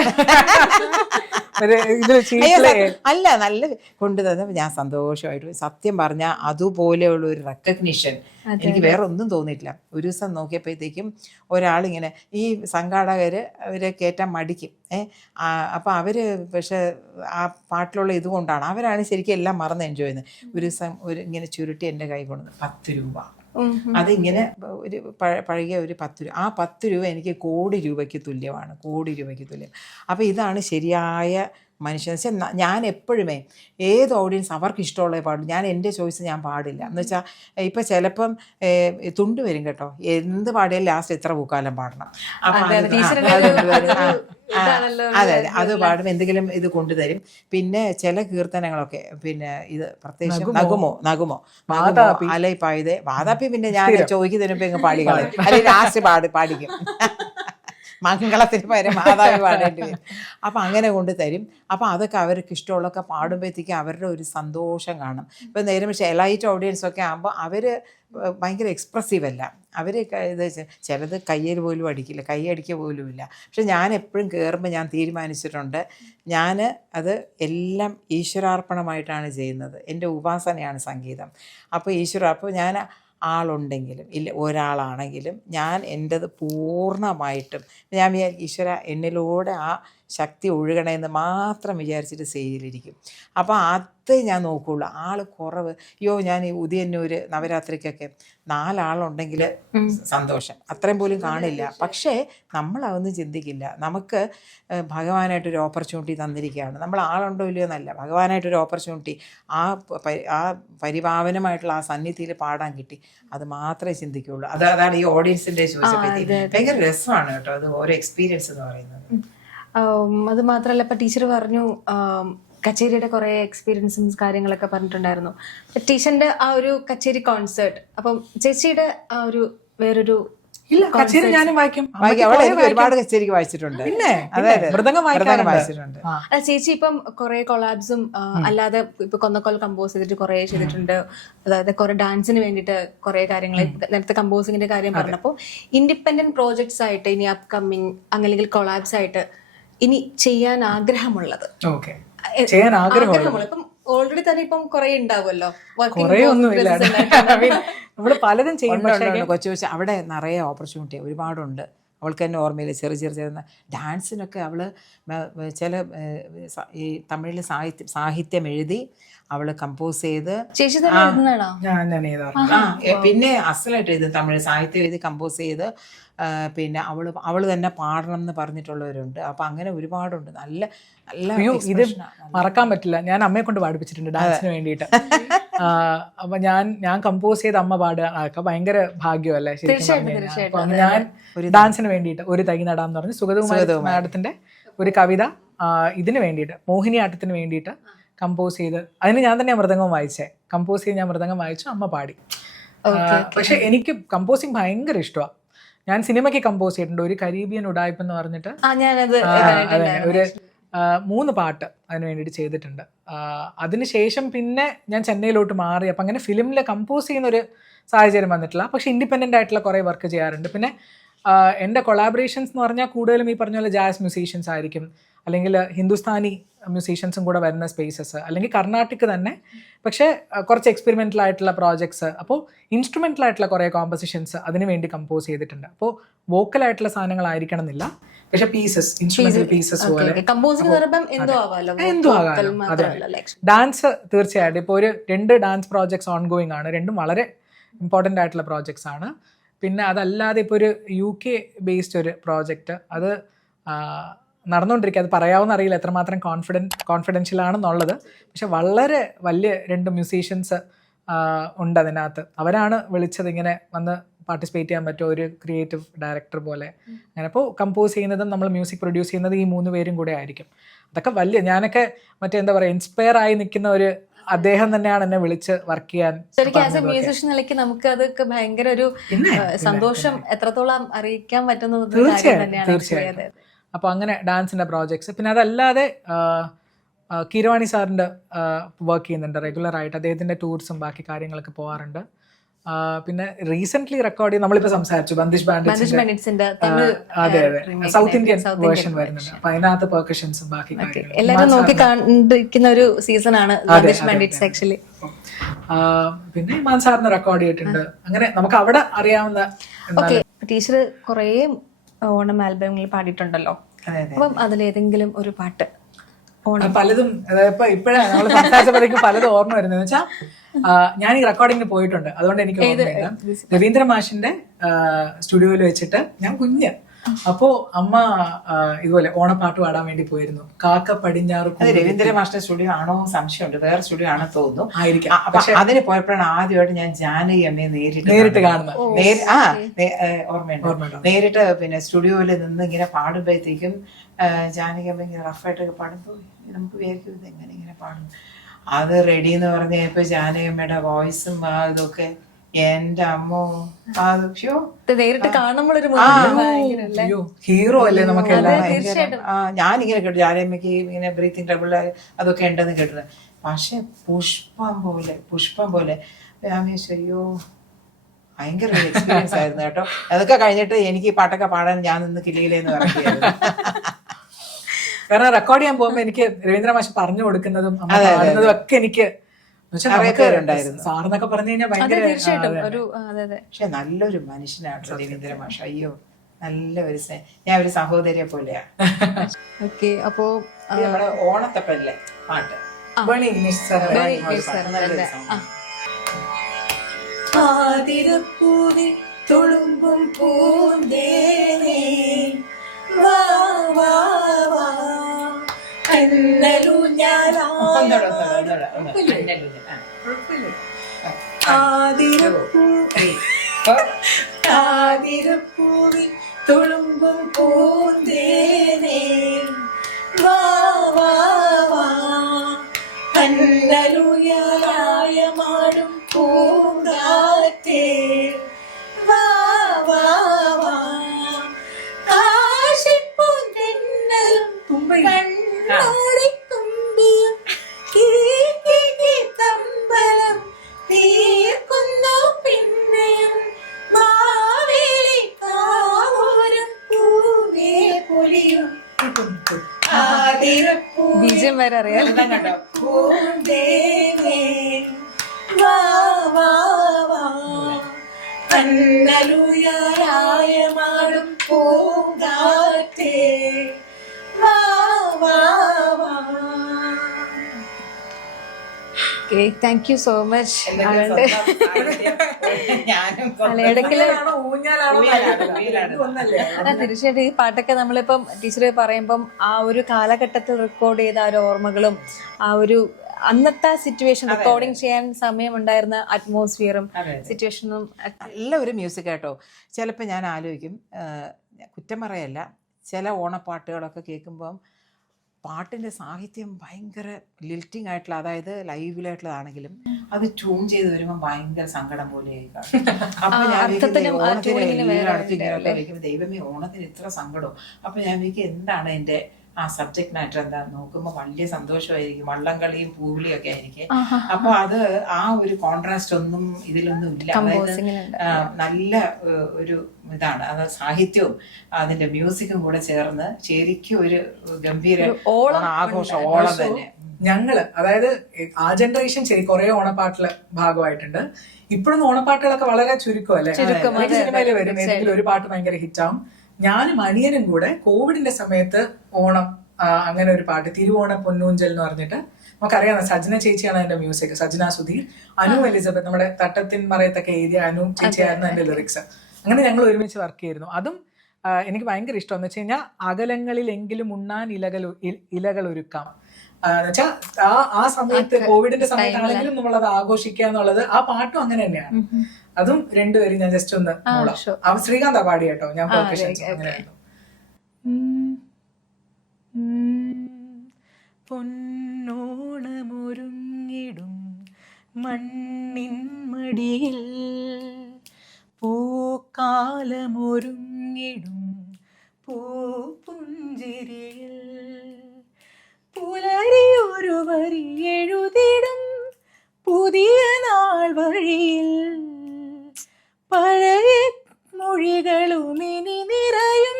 അല്ല നല്ല കൊണ്ടുതന്നപ്പോൾ ഞാൻ സന്തോഷമായിട്ട് സത്യം പറഞ്ഞാൽ അതുപോലെയുള്ള ഒരു റെക്കഗ്നിഷൻ എനിക്ക് വേറെ ഒന്നും തോന്നിയിട്ടില്ല. ഒരു ദിവസം നോക്കിയപ്പോഴത്തേക്കും ഒരാളിങ്ങനെ ഈ സംഘാടകർ അവരെ കയറ്റാൻ മടിക്കും. അപ്പോൾ അവർ പക്ഷെ ആ പാട്ടിലുള്ള ഇതുകൊണ്ടാണ് അവരാണ് ശരിക്കും എല്ലാം മറന്ന് എൻജോയ് ചെയ്യുന്നത്. ഒരു ദിവസം ഇങ്ങനെ ചുരുട്ടി എൻ്റെ കൈ കൊണ്ടുവന്ന് 10 രൂപ. അതിങ്ങനെ ഒരു പഴകിയ ഒരു 10 രൂപ. ആ 10 രൂപ എനിക്ക് കോടി രൂപയ്ക്ക് തുല്യമാണ്, കോടി രൂപയ്ക്ക് തുല്യം. അപ്പോൾ ഇതാണ് ശരിയായ മനുഷ്യൻ. ഞാൻ എപ്പോഴുമേ ഏത് ഓഡിയൻസ് അവർക്ക് ഇഷ്ടമുള്ള പാടും. ഞാൻ എൻ്റെ ചോയ്സ് ഞാൻ പാടില്ല. എന്ന് വെച്ചാൽ ഇപ്പം ചിലപ്പം തുണ്ട് വരും കേട്ടോ, എന്ത് പാടിയാലും ലാസ്റ്റ് എത്ര പൂക്കാലം പാടണം. അപ്പം അതെ അത് പാടും, എന്തെങ്കിലും ഇത് കൊണ്ടുതരും. പിന്നെ ചില കീർത്തനങ്ങളൊക്കെ പിന്നെ ഇത് പ്രത്യേകിച്ച് നകുമോ അലൈപ്പായതേ വാതാപ്പി പിന്നെ ഞാൻ ചോദിക്കുന്നതിനുമ്പോ ഇങ്ങ് പാടികളെ അല്ലെങ്കിൽ ലാസ്റ്റ് പാടിക്കും. മംഗളത്തിന് പകരം മാതാവി പാടേണ്ടി വരും. അപ്പം അങ്ങനെ കൊണ്ട് തരും. അപ്പം അതൊക്കെ അവർക്ക് ഇഷ്ടമുള്ളതൊക്കെ പാടുമ്പോഴത്തേക്കും അവരുടെ ഒരു സന്തോഷം കാണും. ഇപ്പം നേരെ പക്ഷേ എലൈറ്റ് ഓഡിയൻസൊക്കെ ആകുമ്പോൾ അവർ ഭയങ്കര എക്സ്പ്രസീവ് അല്ല. അവർ ഇത് ചിലത് കയ്യിൽ പോലും അടിക്കില്ല, കൈ അടിക്കുക പോലും ഇല്ല. പക്ഷെ ഞാൻ എപ്പോഴും കയറുമ്പോൾ ഞാൻ തീരുമാനിച്ചിട്ടുണ്ട്, ഞാൻ അത് എല്ലാം ഈശ്വരാർപ്പണമായിട്ടാണ് ചെയ്യുന്നത്. എൻ്റെ ഉപാസനയാണ് സംഗീതം. അപ്പോൾ ഞാൻ ആളുണ്ടെങ്കിലും ഇല്ല ഒരാളാണെങ്കിലും ഞാൻ എൻ്റെത് പൂർണ്ണമായിട്ടും ഞാൻ ഈശ്വര എന്നിലൂടെ ആ ശക്തി ഒഴുകണമെന്ന് മാത്രം വിചാരിച്ചിട്ട് സ്റ്റേജിലിരിക്കും. അപ്പോൾ അത് ഞാൻ നോക്കുകയുള്ളൂ. ആൾ കുറവ് ഞാൻ ഈ ഉദയന്നൂർ നവരാത്രിക്കൊക്കെ 4 ആളുണ്ടെങ്കിൽ സന്തോഷം, അത്രയും പോലും കാണില്ല. പക്ഷേ നമ്മളതൊന്നും ചിന്തിക്കില്ല. നമുക്ക് ഭഗവാനായിട്ടൊരു ഓപ്പർച്യൂണിറ്റി തന്നിരിക്കുകയാണ്. നമ്മൾ ആളുണ്ടോ ഇല്ലയോ എന്നല്ല, ഭഗവാനായിട്ടൊരു ഓപ്പർച്യൂണിറ്റി ആ പരിപാവനമായിട്ടുള്ള ആ സന്നിധിയിൽ പാടാൻ കിട്ടി, അത് മാത്രമേ ചിന്തിക്കുകയുള്ളൂ. അതാണ് ഈ ഓഡിയൻസിൻ്റെ ചോദിച്ചപ്പോഴത്തേക്ക് ഭയങ്കര രസമാണ് കേട്ടോ അത് ഓരോ എക്സ്പീരിയൻസ് എന്ന് പറയുന്നത്. അത് മാത്രമല്ല ഇപ്പം ടീച്ചർ പറഞ്ഞു കച്ചേരിയുടെ കുറേ എക്സ്പീരിയൻസും കാര്യങ്ങളൊക്കെ പറഞ്ഞിട്ടുണ്ടായിരുന്നു. ടീച്ചറിന്റെ ആ ഒരു കച്ചേരി കോൺസേർട്ട്, അപ്പം ചേച്ചിയുടെ ആ ഒരു വേറൊരു കച്ചേരി ഞാനും വായിക്കും. ഒരുപാട് കച്ചേരിക്ക് വായിച്ചിട്ടുണ്ട്. പിന്നെ മൃദംഗം വായിച്ചിട്ടുണ്ട്. ചേച്ചി ഇപ്പം കുറെ കൊളാബ്സും അല്ലാതെ ഇപ്പൊ കൊന്നക്കൊൽ കമ്പോസ് ചെയ്തിട്ട് കുറെ ചെയ്തിട്ടുണ്ട്. അതായത് കുറെ ഡാൻസിന് വേണ്ടിയിട്ട് കുറെ കാര്യങ്ങൾ നേരത്തെ കമ്പോസിങ്ങിന്റെ കാര്യം പറഞ്ഞപ്പോൾ ഇൻഡിപെൻഡന്റ് പ്രോജക്ട്സ് ആയിട്ട് ഇനി അപ്കമ്മിങ് അല്ലെങ്കിൽ കൊളാബ്സ് ആയിട്ട് ഇനി ചെയ്യാൻ ആഗ്രഹമുള്ളത് ഇപ്പം ഓൾറെഡി തന്നെ ഇപ്പം കുറെ ഉണ്ടാവുമല്ലോ, നമ്മള് പലതും ചെയ്യുമ്പോൾ കൊച്ചു അവിടെ നിറയെ ഓപ്പർച്യൂണിറ്റി ഒരുപാടുണ്ട്. അവൾക്ക് തന്നെ ഓർമ്മയില്ല ചെറിയ ഡാൻസിനൊക്കെ അവൾ ചില ഈ തമിഴിൽ സാഹിത്യം എഴുതി അവൾ കമ്പോസ് ചെയ്ത് പിന്നെ അസലായിട്ട് എഴുതി തമിഴ് സാഹിത്യം എഴുതി കമ്പോസ് ചെയ്ത് പിന്നെ അവൾ തന്നെ പാടണം എന്ന് പറഞ്ഞിട്ടുള്ളവരുണ്ട്. അപ്പം അങ്ങനെ ഒരുപാടുണ്ട്. നല്ല നല്ല ഇത് മറക്കാൻ പറ്റില്ല. ഞാൻ അമ്മയെ കൊണ്ട് പാടിപ്പിച്ചിട്ടുണ്ട് ഡാൻസിന് വേണ്ടിയിട്ട്. അപ്പൊ ഞാൻ കമ്പോസ് ചെയ്ത് അമ്മ പാടുക ഭയങ്കര ഭാഗ്യമല്ലേ ശരിക്കും. ഞാൻ ഡാൻസിന് വേണ്ടിയിട്ട് ഒരു തൈ നടാന്ന് പറഞ്ഞ് സുഗതകുമാരി മാഡത്തിന്റെ ഒരു കവിത ഇതിന് വേണ്ടിയിട്ട് മോഹിനിയാട്ടത്തിന് വേണ്ടിയിട്ട് കമ്പോസ് ചെയ്ത് അതിന് ഞാൻ തന്നെ മൃദംഗം വായിച്ചേ. കമ്പോസ് ചെയ്ത് ഞാൻ മൃദംഗം വായിച്ചു, അമ്മ പാടി. പക്ഷെ എനിക്ക് കമ്പോസിങ് ഭയങ്കര ഇഷ്ടമാണ്. ഞാൻ സിനിമയ്ക്ക് കമ്പോസ് ചെയ്തിട്ടുണ്ട്. ഒരു കരീബിയൻ ഉഡായ്പ് എന്ന് പറഞ്ഞിട്ട് ഒരു 3 പാട്ട് അതിന് വേണ്ടിയിട്ട് ചെയ്തിട്ടുണ്ട്. അതിനുശേഷം പിന്നെ ഞാൻ ചെന്നൈയിലോട്ട് മാറി. അപ്പം അങ്ങനെ ഫിലിമിൽ കമ്പോസ് ചെയ്യുന്ന ഒരു സാഹചര്യം വന്നിട്ടില്ല. പക്ഷെ ഇൻഡിപെൻഡൻ്റ് ആയിട്ടുള്ള കുറേ വർക്ക് ചെയ്യാറുണ്ട്. പിന്നെ എൻ്റെ കൊളാബറേഷൻസ് എന്ന് പറഞ്ഞാൽ കൂടുതലും ഈ പറഞ്ഞ പോലെ ജാസ് മ്യൂസീഷ്യൻസ് ആയിരിക്കും, അല്ലെങ്കിൽ ഹിന്ദുസ്ഥാനി മ്യൂസീഷ്യൻസും കൂടെ വരുന്ന സ്പേസസ്, അല്ലെങ്കിൽ കർണാട്ടിക് തന്നെ പക്ഷേ കുറച്ച് എക്സ്പെരിമെൻ്റൽ ആയിട്ടുള്ള പ്രോജക്ട്സ്. അപ്പോൾ ഇൻസ്ട്രുമെൻ്റൽ ആയിട്ടുള്ള കുറേ കോമ്പസിഷൻസ് അതിന് വേണ്ടി കമ്പോസ് ചെയ്തിട്ടുണ്ട്. അപ്പോൾ വോക്കലായിട്ടുള്ള സാധനങ്ങളായിരിക്കണം എന്നില്ല, പക്ഷെ പീസസ് ഇൻസ്ട്രുമെന്റൽ പീസസ് പോലെ എന്തോ ആകാം. അതെ, ഡാൻസ് തീർച്ചയായിട്ടും ഇപ്പോൾ ഒരു 2 ഡാൻസ് പ്രോജക്ട്സ് ഓൺ ഗോയിങ് ആണ്. 2 വളരെ ഇമ്പോർട്ടൻ്റ് ആയിട്ടുള്ള പ്രോജക്ട്സ് ആണ്. പിന്നെ അതല്ലാതെ ഇപ്പോൾ ഒരു UK ബേസ്ഡ് ഒരു പ്രോജക്റ്റ് അത് നടന്നുകൊണ്ടിരിക്കുക. അത് പറയാവുന്ന അറിയില്ല എത്രമാത്രം കോൺഫിഡൻഷ്യൽ ആണെന്നുള്ളത്. പക്ഷെ വളരെ വലിയ 2 മ്യൂസീഷ്യൻസ് ഉണ്ട് അതിനകത്ത്. അവരാണ് വിളിച്ചത് ഇങ്ങനെ വന്ന് പാർട്ടിസിപ്പേറ്റ് ചെയ്യാൻ പറ്റുമോ, ഒരു ക്രിയേറ്റീവ് ഡയറക്ടർ പോലെ. അങ്ങനെ അപ്പോൾ കമ്പോസ് ചെയ്യുന്നതും നമ്മൾ മ്യൂസിക് പ്രൊഡ്യൂസ് ചെയ്യുന്നത് ഈ 3 പേരും കൂടെ ആയിരിക്കും. അതൊക്കെ വലിയ, ഞാനൊക്കെ മറ്റേ എന്താ പറയുക, ഇൻസ്പയർ ആയി നിൽക്കുന്ന ഒരു അദ്ദേഹം തന്നെയാണ് എന്നെ വിളിച്ച് വർക്ക് ചെയ്യാൻ. ശരിക്കും ആസ് എ മ്യൂസിഷ്യൻ നിലയ്ക്ക് നമുക്ക് അതൊക്കെ ഭയങ്കര ഒരു സന്തോഷം എത്രത്തോളം അറിയിക്കാൻ പറ്റുന്ന ഒരു കാര്യം തന്നെയാണ്. തീർച്ചയായും. അപ്പോൾ അങ്ങനെ ഡാൻസിൻ്റെ പ്രോജക്ട്സ്. പിന്നെ അതല്ലാതെ കീരവാണി സാറിൻ്റെ വർക്ക് ചെയ്യുന്നുണ്ട് റെഗുലറായിട്ട്. അദ്ദേഹത്തിൻ്റെ ടൂർസും ബാക്കി കാര്യങ്ങളൊക്കെ പോകാറുണ്ട്. പിന്നെ റീസെന്റ് റെക്കോർഡ് ചെയ്ത് നമ്മളിപ്പോൾ സംസാരിച്ചു ബന്ദിഷ് ബാൻഡിറ്റ്സിന്റെ അതെ സൗത്ത് ഇന്ത്യൻ വേർഷൻ വരുന്നുണ്ട്. അപ്പൊ അതിനകത്ത് പെർക്കഷൻസും ബാക്കി എല്ലാവരും നോക്കി കണ്ടിരിക്കുന്ന ഒരു സീസൺ ആണ് ബന്ദിഷ് ബാൻഡിറ്റ്സ് ആക്ച്വലി. പിന്നെ ഇമാൻ സാറിന് റെക്കോർഡ് ചെയ്തിട്ടുണ്ട്. അങ്ങനെ നമുക്ക് അവിടെ അറിയാവുന്ന. ഓക്കെ, ടീച്ചർ കുറേ ഓണം ആൽബങ്ങളിൽ പാടിയിട്ടുണ്ടല്ലോ. അപ്പം അതിലേതെങ്കിലും ഒരു പാട്ട് പലതും ഇപ്പോഴാണ് നമ്മൾ സംസാരിച്ചപ്പോഴേക്കും പലതും ഓർമ്മ വരുന്നത്. വെച്ചാൽ ഞാൻ ഈ റെക്കോർഡിങ്ങിന് പോയിട്ടുണ്ട്, അതുകൊണ്ട് എനിക്ക് ഓർമ്മയില്ല. രവീന്ദ്ര മാഷിന്റെ സ്റ്റുഡിയോയിൽ വെച്ചിട്ട് ഞാൻ കുഞ്ഞ്, അപ്പോ അമ്മ ഇതുപോലെ ഓണപ്പാട്ട് പാടാൻ വേണ്ടി പോയിരുന്നു. കാക്ക പടിഞ്ഞാറ്. രവീന്ദ്ര മാഷിന്റെ സ്റ്റുഡിയോ ആണോ സംശയമുണ്ട്, വേറെ സ്റ്റുഡിയോ ആണെന്ന് തോന്നുന്നു. ആയിരിക്കാം. പക്ഷെ അതിന് പോയപ്പോഴാണ് ആദ്യമായിട്ട് ഞാൻ ജാനകി അമ്മയെ നേരിട്ട് കാണുന്നത്. ഓർമ്മയുണ്ട്. നേരിട്ട് പിന്നെ സ്റ്റുഡിയോയിൽ നിന്ന് ഇങ്ങനെ പാടുമ്പോഴത്തേക്കും ജാനകി അമ്മ ഇങ്ങനെ റഫായിട്ടൊക്കെ പാടുമ്പോൾ നമുക്ക് വിചാരിക്കും ഇത് എങ്ങനെ ഇങ്ങനെ പാടും. അത് റെഡി എന്ന് പറഞ്ഞ ഇപ്പൊ ജാനകി അമ്മയുടെ വോയിസും ഇതൊക്കെ എന്റെ അമ്മോ നേരിട്ട് കാണുമ്പോഴൊരു ഹീറോ അല്ലേ നമുക്ക്. ഞാനിങ്ങനെ കേട്ടു ജാനകിയമ്മയ്ക്ക് ഇങ്ങനെ ബ്രീത്തിങ് ട്രബിൾ അതൊക്കെ ഉണ്ടെന്ന് കേട്ടത്. പക്ഷെ പുഷ്പം പോലെ ഞാൻ അയ്യോ ഭയങ്കര ഒരു എക്സ്പീരിയൻസ് ആയിരുന്നു കേട്ടോ. അതൊക്കെ കഴിഞ്ഞിട്ട് എനിക്ക് ഈ പാട്ടൊക്കെ പാടാൻ ഞാൻ നിന്ന് കിളിയിലേന്ന് പറയുകയായിരുന്നു. കാരണം റെക്കോർഡ് ചെയ്യാൻ പോകുമ്പോ എനിക്ക് രവീന്ദ്ര മാഷ് പറഞ്ഞു കൊടുക്കുന്നതും ഒക്കെ എനിക്ക് സാറെന്നൊക്കെ പറഞ്ഞു കഴിഞ്ഞാൽ ഭയങ്കര. പക്ഷെ നല്ലൊരു മനുഷ്യനാണ് രവീന്ദ്ര മാഷ്. അയ്യോ നല്ല ഒരു ഞാൻ ഒരു സഹോദരിയെ പോലെയാ. ഓക്കെ, അപ്പോ നമ്മുടെ ഓണത്തപ്പല്ലേ പാട്ട് ആതിരപ്പൂവി തുളുമ്പും പൂന്തേനേ വാ വാ വാ അന്നലു ആതിരപ്പൂവി തുളുമ്പും പൂന്തേനേ വാ വാ വാ അന്നലുയായ മാടും പൂങ്കാറ്റേ വാ വാ വാ കാശിപ്പൂന്തന്നലും കണ്ണോടിത്തുമ്പിയും തമ്പലം തീർക്കുന്നു പിന്നെയും മാവേലി കാവോരം പൂവേ പൊലിയും ബീജം വരെ അറിയാം. വാ വാ വാ കണ്ണലുയായ മാടും പൂങ്കാറ്റേ വാ വാ വാ. Thank you so much. തീർച്ചയായിട്ടും ഈ പാട്ടൊക്കെ നമ്മളിപ്പം ടീച്ചർ പറയുമ്പം ആ ഒരു കാലഘട്ടത്തിൽ റെക്കോർഡ് ചെയ്ത ആ ഒരു ഓർമ്മകളും ആ ഒരു അന്നത്തെ സിറ്റുവേഷൻ റെക്കോർഡിങ് ചെയ്യാൻ സമയമുണ്ടായിരുന്ന അറ്റ്മോസ്ഫിയറും സിറ്റുവേഷനും നല്ല ഒരു മ്യൂസിക് കേട്ടോ. ചിലപ്പോൾ ഞാൻ ആലോചിക്കും, കുറ്റം പറയല്ല, ചില ഓണപ്പാട്ടുകളൊക്കെ കേൾക്കുമ്പം പാട്ടിൻ്റെ സാഹിത്യം ഭയങ്കര ലിൽറ്റിംഗ് ആയിട്ടുള്ള, അതായത് ലൈവിലായിട്ടുള്ളതാണെങ്കിലും അത് ട്യൂൺ ചെയ്ത് വരുമ്പോൾ ഭയങ്കര സങ്കടം പോലെയായി കാണും. അപ്പൊ ഞാൻ ഓണത്തിന് എല്ലായിടത്തും ഇങ്ങനെയൊക്കെ വയ്ക്കുമ്പോൾ ദൈവമേ ഓണത്തിന് ഇത്ര സങ്കടവും. അപ്പൊ ഞാൻ വിചാരിക്കും എന്താണ് എൻ്റെ ആ സബ്ജക്ട് മാറ്റർ എന്താ നോക്കുമ്പോൾ വലിയ സന്തോഷമായിരിക്കും. വള്ളംകളിയും പൂവിളിയും ഒക്കെ ആയിരിക്കും. അപ്പൊ അത് ആ ഒരു കോൺട്രാസ്റ്റ് ഒന്നും ഇതിലൊന്നും ഇല്ല. അതായത് നല്ല ഒരു ഇതാണ്, അത് സാഹിത്യവും അതിന്റെ മ്യൂസിക്കും കൂടെ ചേർന്ന് ശരിക്കും ഒരു ഗംഭീര ആഘോഷം ഓണം തന്നെ. ഞങ്ങള് അതായത് ആ ജനറേഷൻ ശരി കുറെ ഓണപ്പാട്ടില് ഭാഗമായിട്ടുണ്ട്. ഇപ്പോഴും ഓണപ്പാട്ടുകളൊക്കെ വളരെ ചുരുക്കം അല്ലേ. സിനിമയിൽ വരും ഏതെങ്കിലും ഒരു പാട്ട് ഭയങ്കര ഹിറ്റാവും. ഞാനും അനിയനും കൂടെ കോവിഡിന്റെ സമയത്ത് ഓണം അങ്ങനെ ഒരു പാട്ട് തിരുവോണ പൊന്നൂഞ്ചൽ എന്ന് പറഞ്ഞിട്ട് നമുക്കറിയാം സജ്ന ചേച്ചിയാണ് അതിന്റെ മ്യൂസിക്, സജ്ന സുധീർ. അനു എലിസബത്ത്, നമ്മുടെ തട്ടത്തിൻ മറയത്തൊക്കെ എഴുതിയ അനു ചേച്ചിയായിരുന്നു അതിന്റെ ലിറിക്സ്. അങ്ങനെ ഞങ്ങൾ ഒരുമിച്ച് വർക്ക് ചെയ്തിരുന്നു. അതും എനിക്ക് ഭയങ്കര ഇഷ്ടം എന്ന് വെച്ച് കഴിഞ്ഞാൽ അകലങ്ങളിലെങ്കിലും ഉണ്ണാൻ ഇലകൾ ഒരുക്കാം എന്നുവെച്ചാൽ ആ സമയത്ത് കോവിഡിന്റെ സമയത്താണെങ്കിലും നമ്മളത് ആഘോഷിക്കുക എന്നുള്ളത്, ആ പാട്ടും അങ്ങനെ തന്നെയാണ്. അതും രണ്ടുപേരും ഞാൻ ജസ്റ്റ് ഒന്ന് ശ്രീകാന്ത പാടി കേട്ടോ, ഞാൻ അങ്ങനെയായിരുന്നു. പൊന്നോണമൊരുങ്ങിടും മണ്ണിൻ മടിയിൽ പൂക്കാലമൊരുങ്ങിടും പൂപ്പുഞ്ചിരിയിൽ പുലരിയൊരു വരി എഴുതിടും പുതിയ നാൾ വഴിയിൽ പഴയ മൊഴികളും ഇനി നിറയും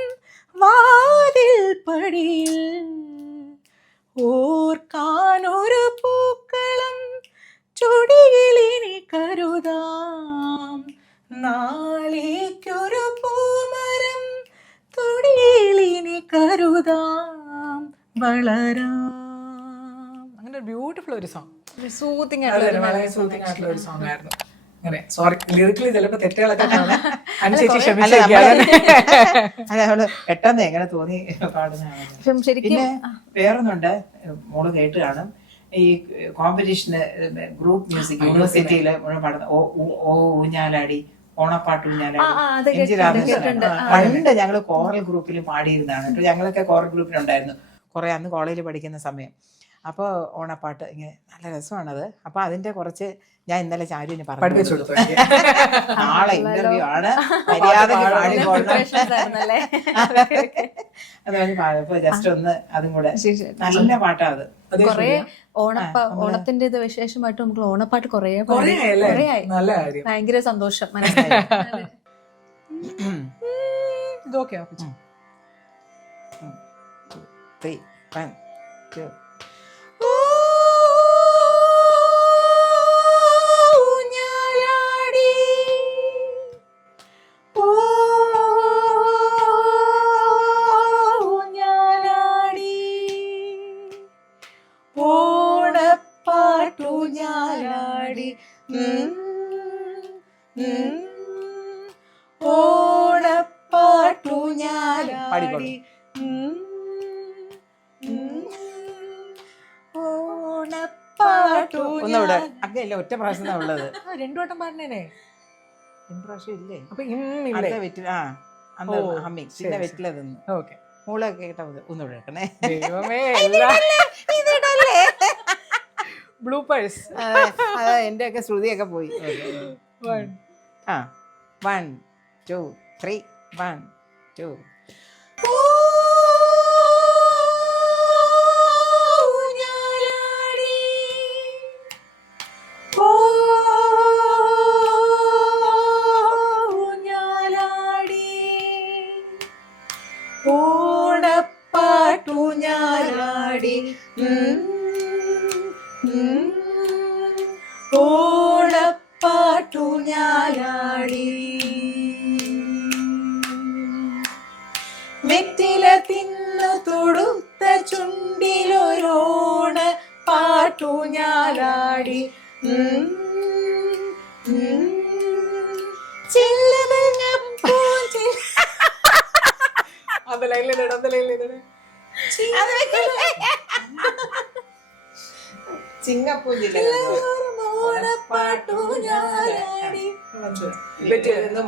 വാതിൽ പടിയിൽ ഓർക്കാനൊരു പൂക്കളം ചൊടിയിലിനി കരുതാം നാളേക്കൊരു പൂമരം തൊടിയിലിനി കരുതാം വളരാം. അങ്ങനെ ബ്യൂട്ടിഫുൾ ഒരു സോങ്, സൂത്തിങ് വളരെ സൂത്തിങ് ആയിട്ടുള്ള ഒരു സോങ് ആയിരുന്നു. അങ്ങനെ സോറി ലിറിക്കലി ചിലപ്പോ തെറ്റുകളൊക്കെ കാണാം, അനുസരിച്ച് അവള് പെട്ടെന്ന് എങ്ങനെ തോന്നി പാടുന്നതാണ്. പിന്നെ വേറൊന്നുണ്ട്, മോള് കേട്ട് കാണും, ഈ കോമ്പറ്റീഷന് ഗ്രൂപ്പ് മ്യൂസിക് യൂണിവേഴ്സിറ്റിയില് പാടുന്ന ഓ ഊഞ്ഞാലാടി, ഓണപ്പാട്ട് ഊഞ്ഞാലാടി, എം ജി രാമകൃഷ്ണൻ. പണ്ട് ഞങ്ങള് കോറൽ ഗ്രൂപ്പിൽ പാടിയിരുന്നതാണ്. ഞങ്ങളൊക്കെ കോറൽ ഗ്രൂപ്പിലുണ്ടായിരുന്നു കുറെ, അന്ന് കോളേജിൽ പഠിക്കുന്ന സമയം. അപ്പോൾ ഓണപ്പാട്ട് ഇങ്ങനെ നല്ല രസമാണത്. അപ്പൊ അതിന്റെ കുറച്ച് ഞാൻ ഇന്നലെ ചാരുവിന് പറഞ്ഞു, നാളെ ഇന്റർവ്യൂ ആണ്, മര്യാദയ്ക്ക് പാടിക്കൊള്ളണം. അത് പറഞ്ഞ് പാടപ്പോ ജസ്റ്റ് ഒന്ന് അതും കൂടെ, നല്ല പാട്ടാ അത്. കൊറേ ഓണത്തിന്റെ ഇത് വിശേഷമായിട്ട് നമുക്ക് ഓണപ്പാട്ട് കൊറേ ഭയങ്കര സന്തോഷം മനസ്സിലായി. ഇതൊക്കെ 3, 1, 2. ഓണപ്പാട്ടുഞ്ഞാലാടി ഓണപ്പാട്ടുഞ്ഞാലാടി ഒന്നുകൂടെ അങ്ങനെയല്ല, ഒറ്റ പ്രാവശ്യം ഉള്ളത്. രണ്ടു വട്ടം പാടിനേനെ, 2 പ്രാവശ്യം ഇല്ലേ? അപ്പൊ അന്ന് ഹമ്മിങ് പിന്നെ വെറ്റില തിന്നു. ഓക്കെ, മോളെ കേട്ടാ ഒന്നുകൂടെ കേൾക്കണേ. ബ്ലൂപ്പേഴ്സ്. എന്റെ ഒക്കെ ശ്രുതിയൊക്കെ പോയി. 1, 2, 3, 1, 2. ഓണപ്പാട്ടുഞ്ഞാലാടി ഓണപ്പാട്ടുഞ്ഞാലാടി വെറ്റില തിന്നു തൊടുത്ത ചുണ്ടിലൊരോണ പാട്ടുഞ്ഞാലാടി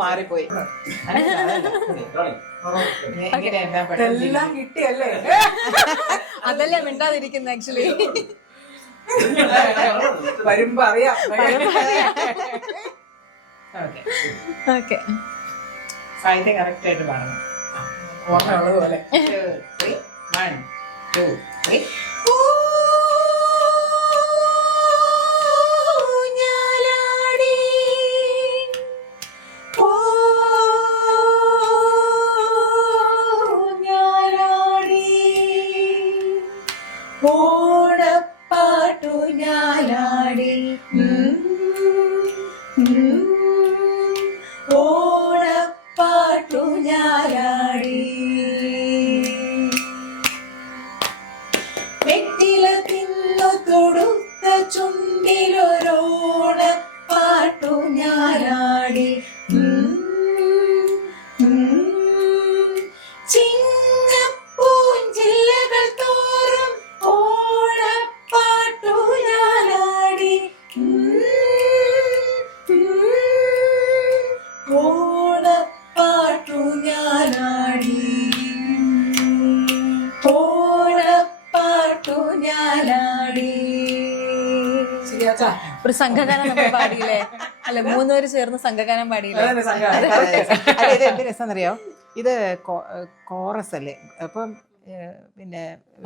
മാറിപ്പോയി. എല്ലാം കിട്ടിയല്ലേ? അതല്ലേ മിണ്ടാതിരിക്കുന്ന ആക്ച്വലി. വരുമ്പോ അറിയാം. ഓക്കെ, സാഹിത്യം കറക്റ്റ് ആയിട്ട് പാടണം. ഓർമ്മയുള്ളത് പോലെ. 1, 2, 3. ഓണപ്പാട്ടുഞ്ഞാലാടി ഓണപ്പാട്ടുഞ്ഞാലാടി വെറ്റില തിന്നു തൊടു ഒരു സംഘഗാനം നമ്മൾ പാടിയില്ലേ? അല്ലെ, 3 പേര് ചേർന്ന് സംഘഗാനം പാടിയില്ലേ? അല്ല, ഇത് എന്ത് രസമെന്നറിയോ, ഇത് കോറസ് അല്ലേ, അപ്പം പിന്നെ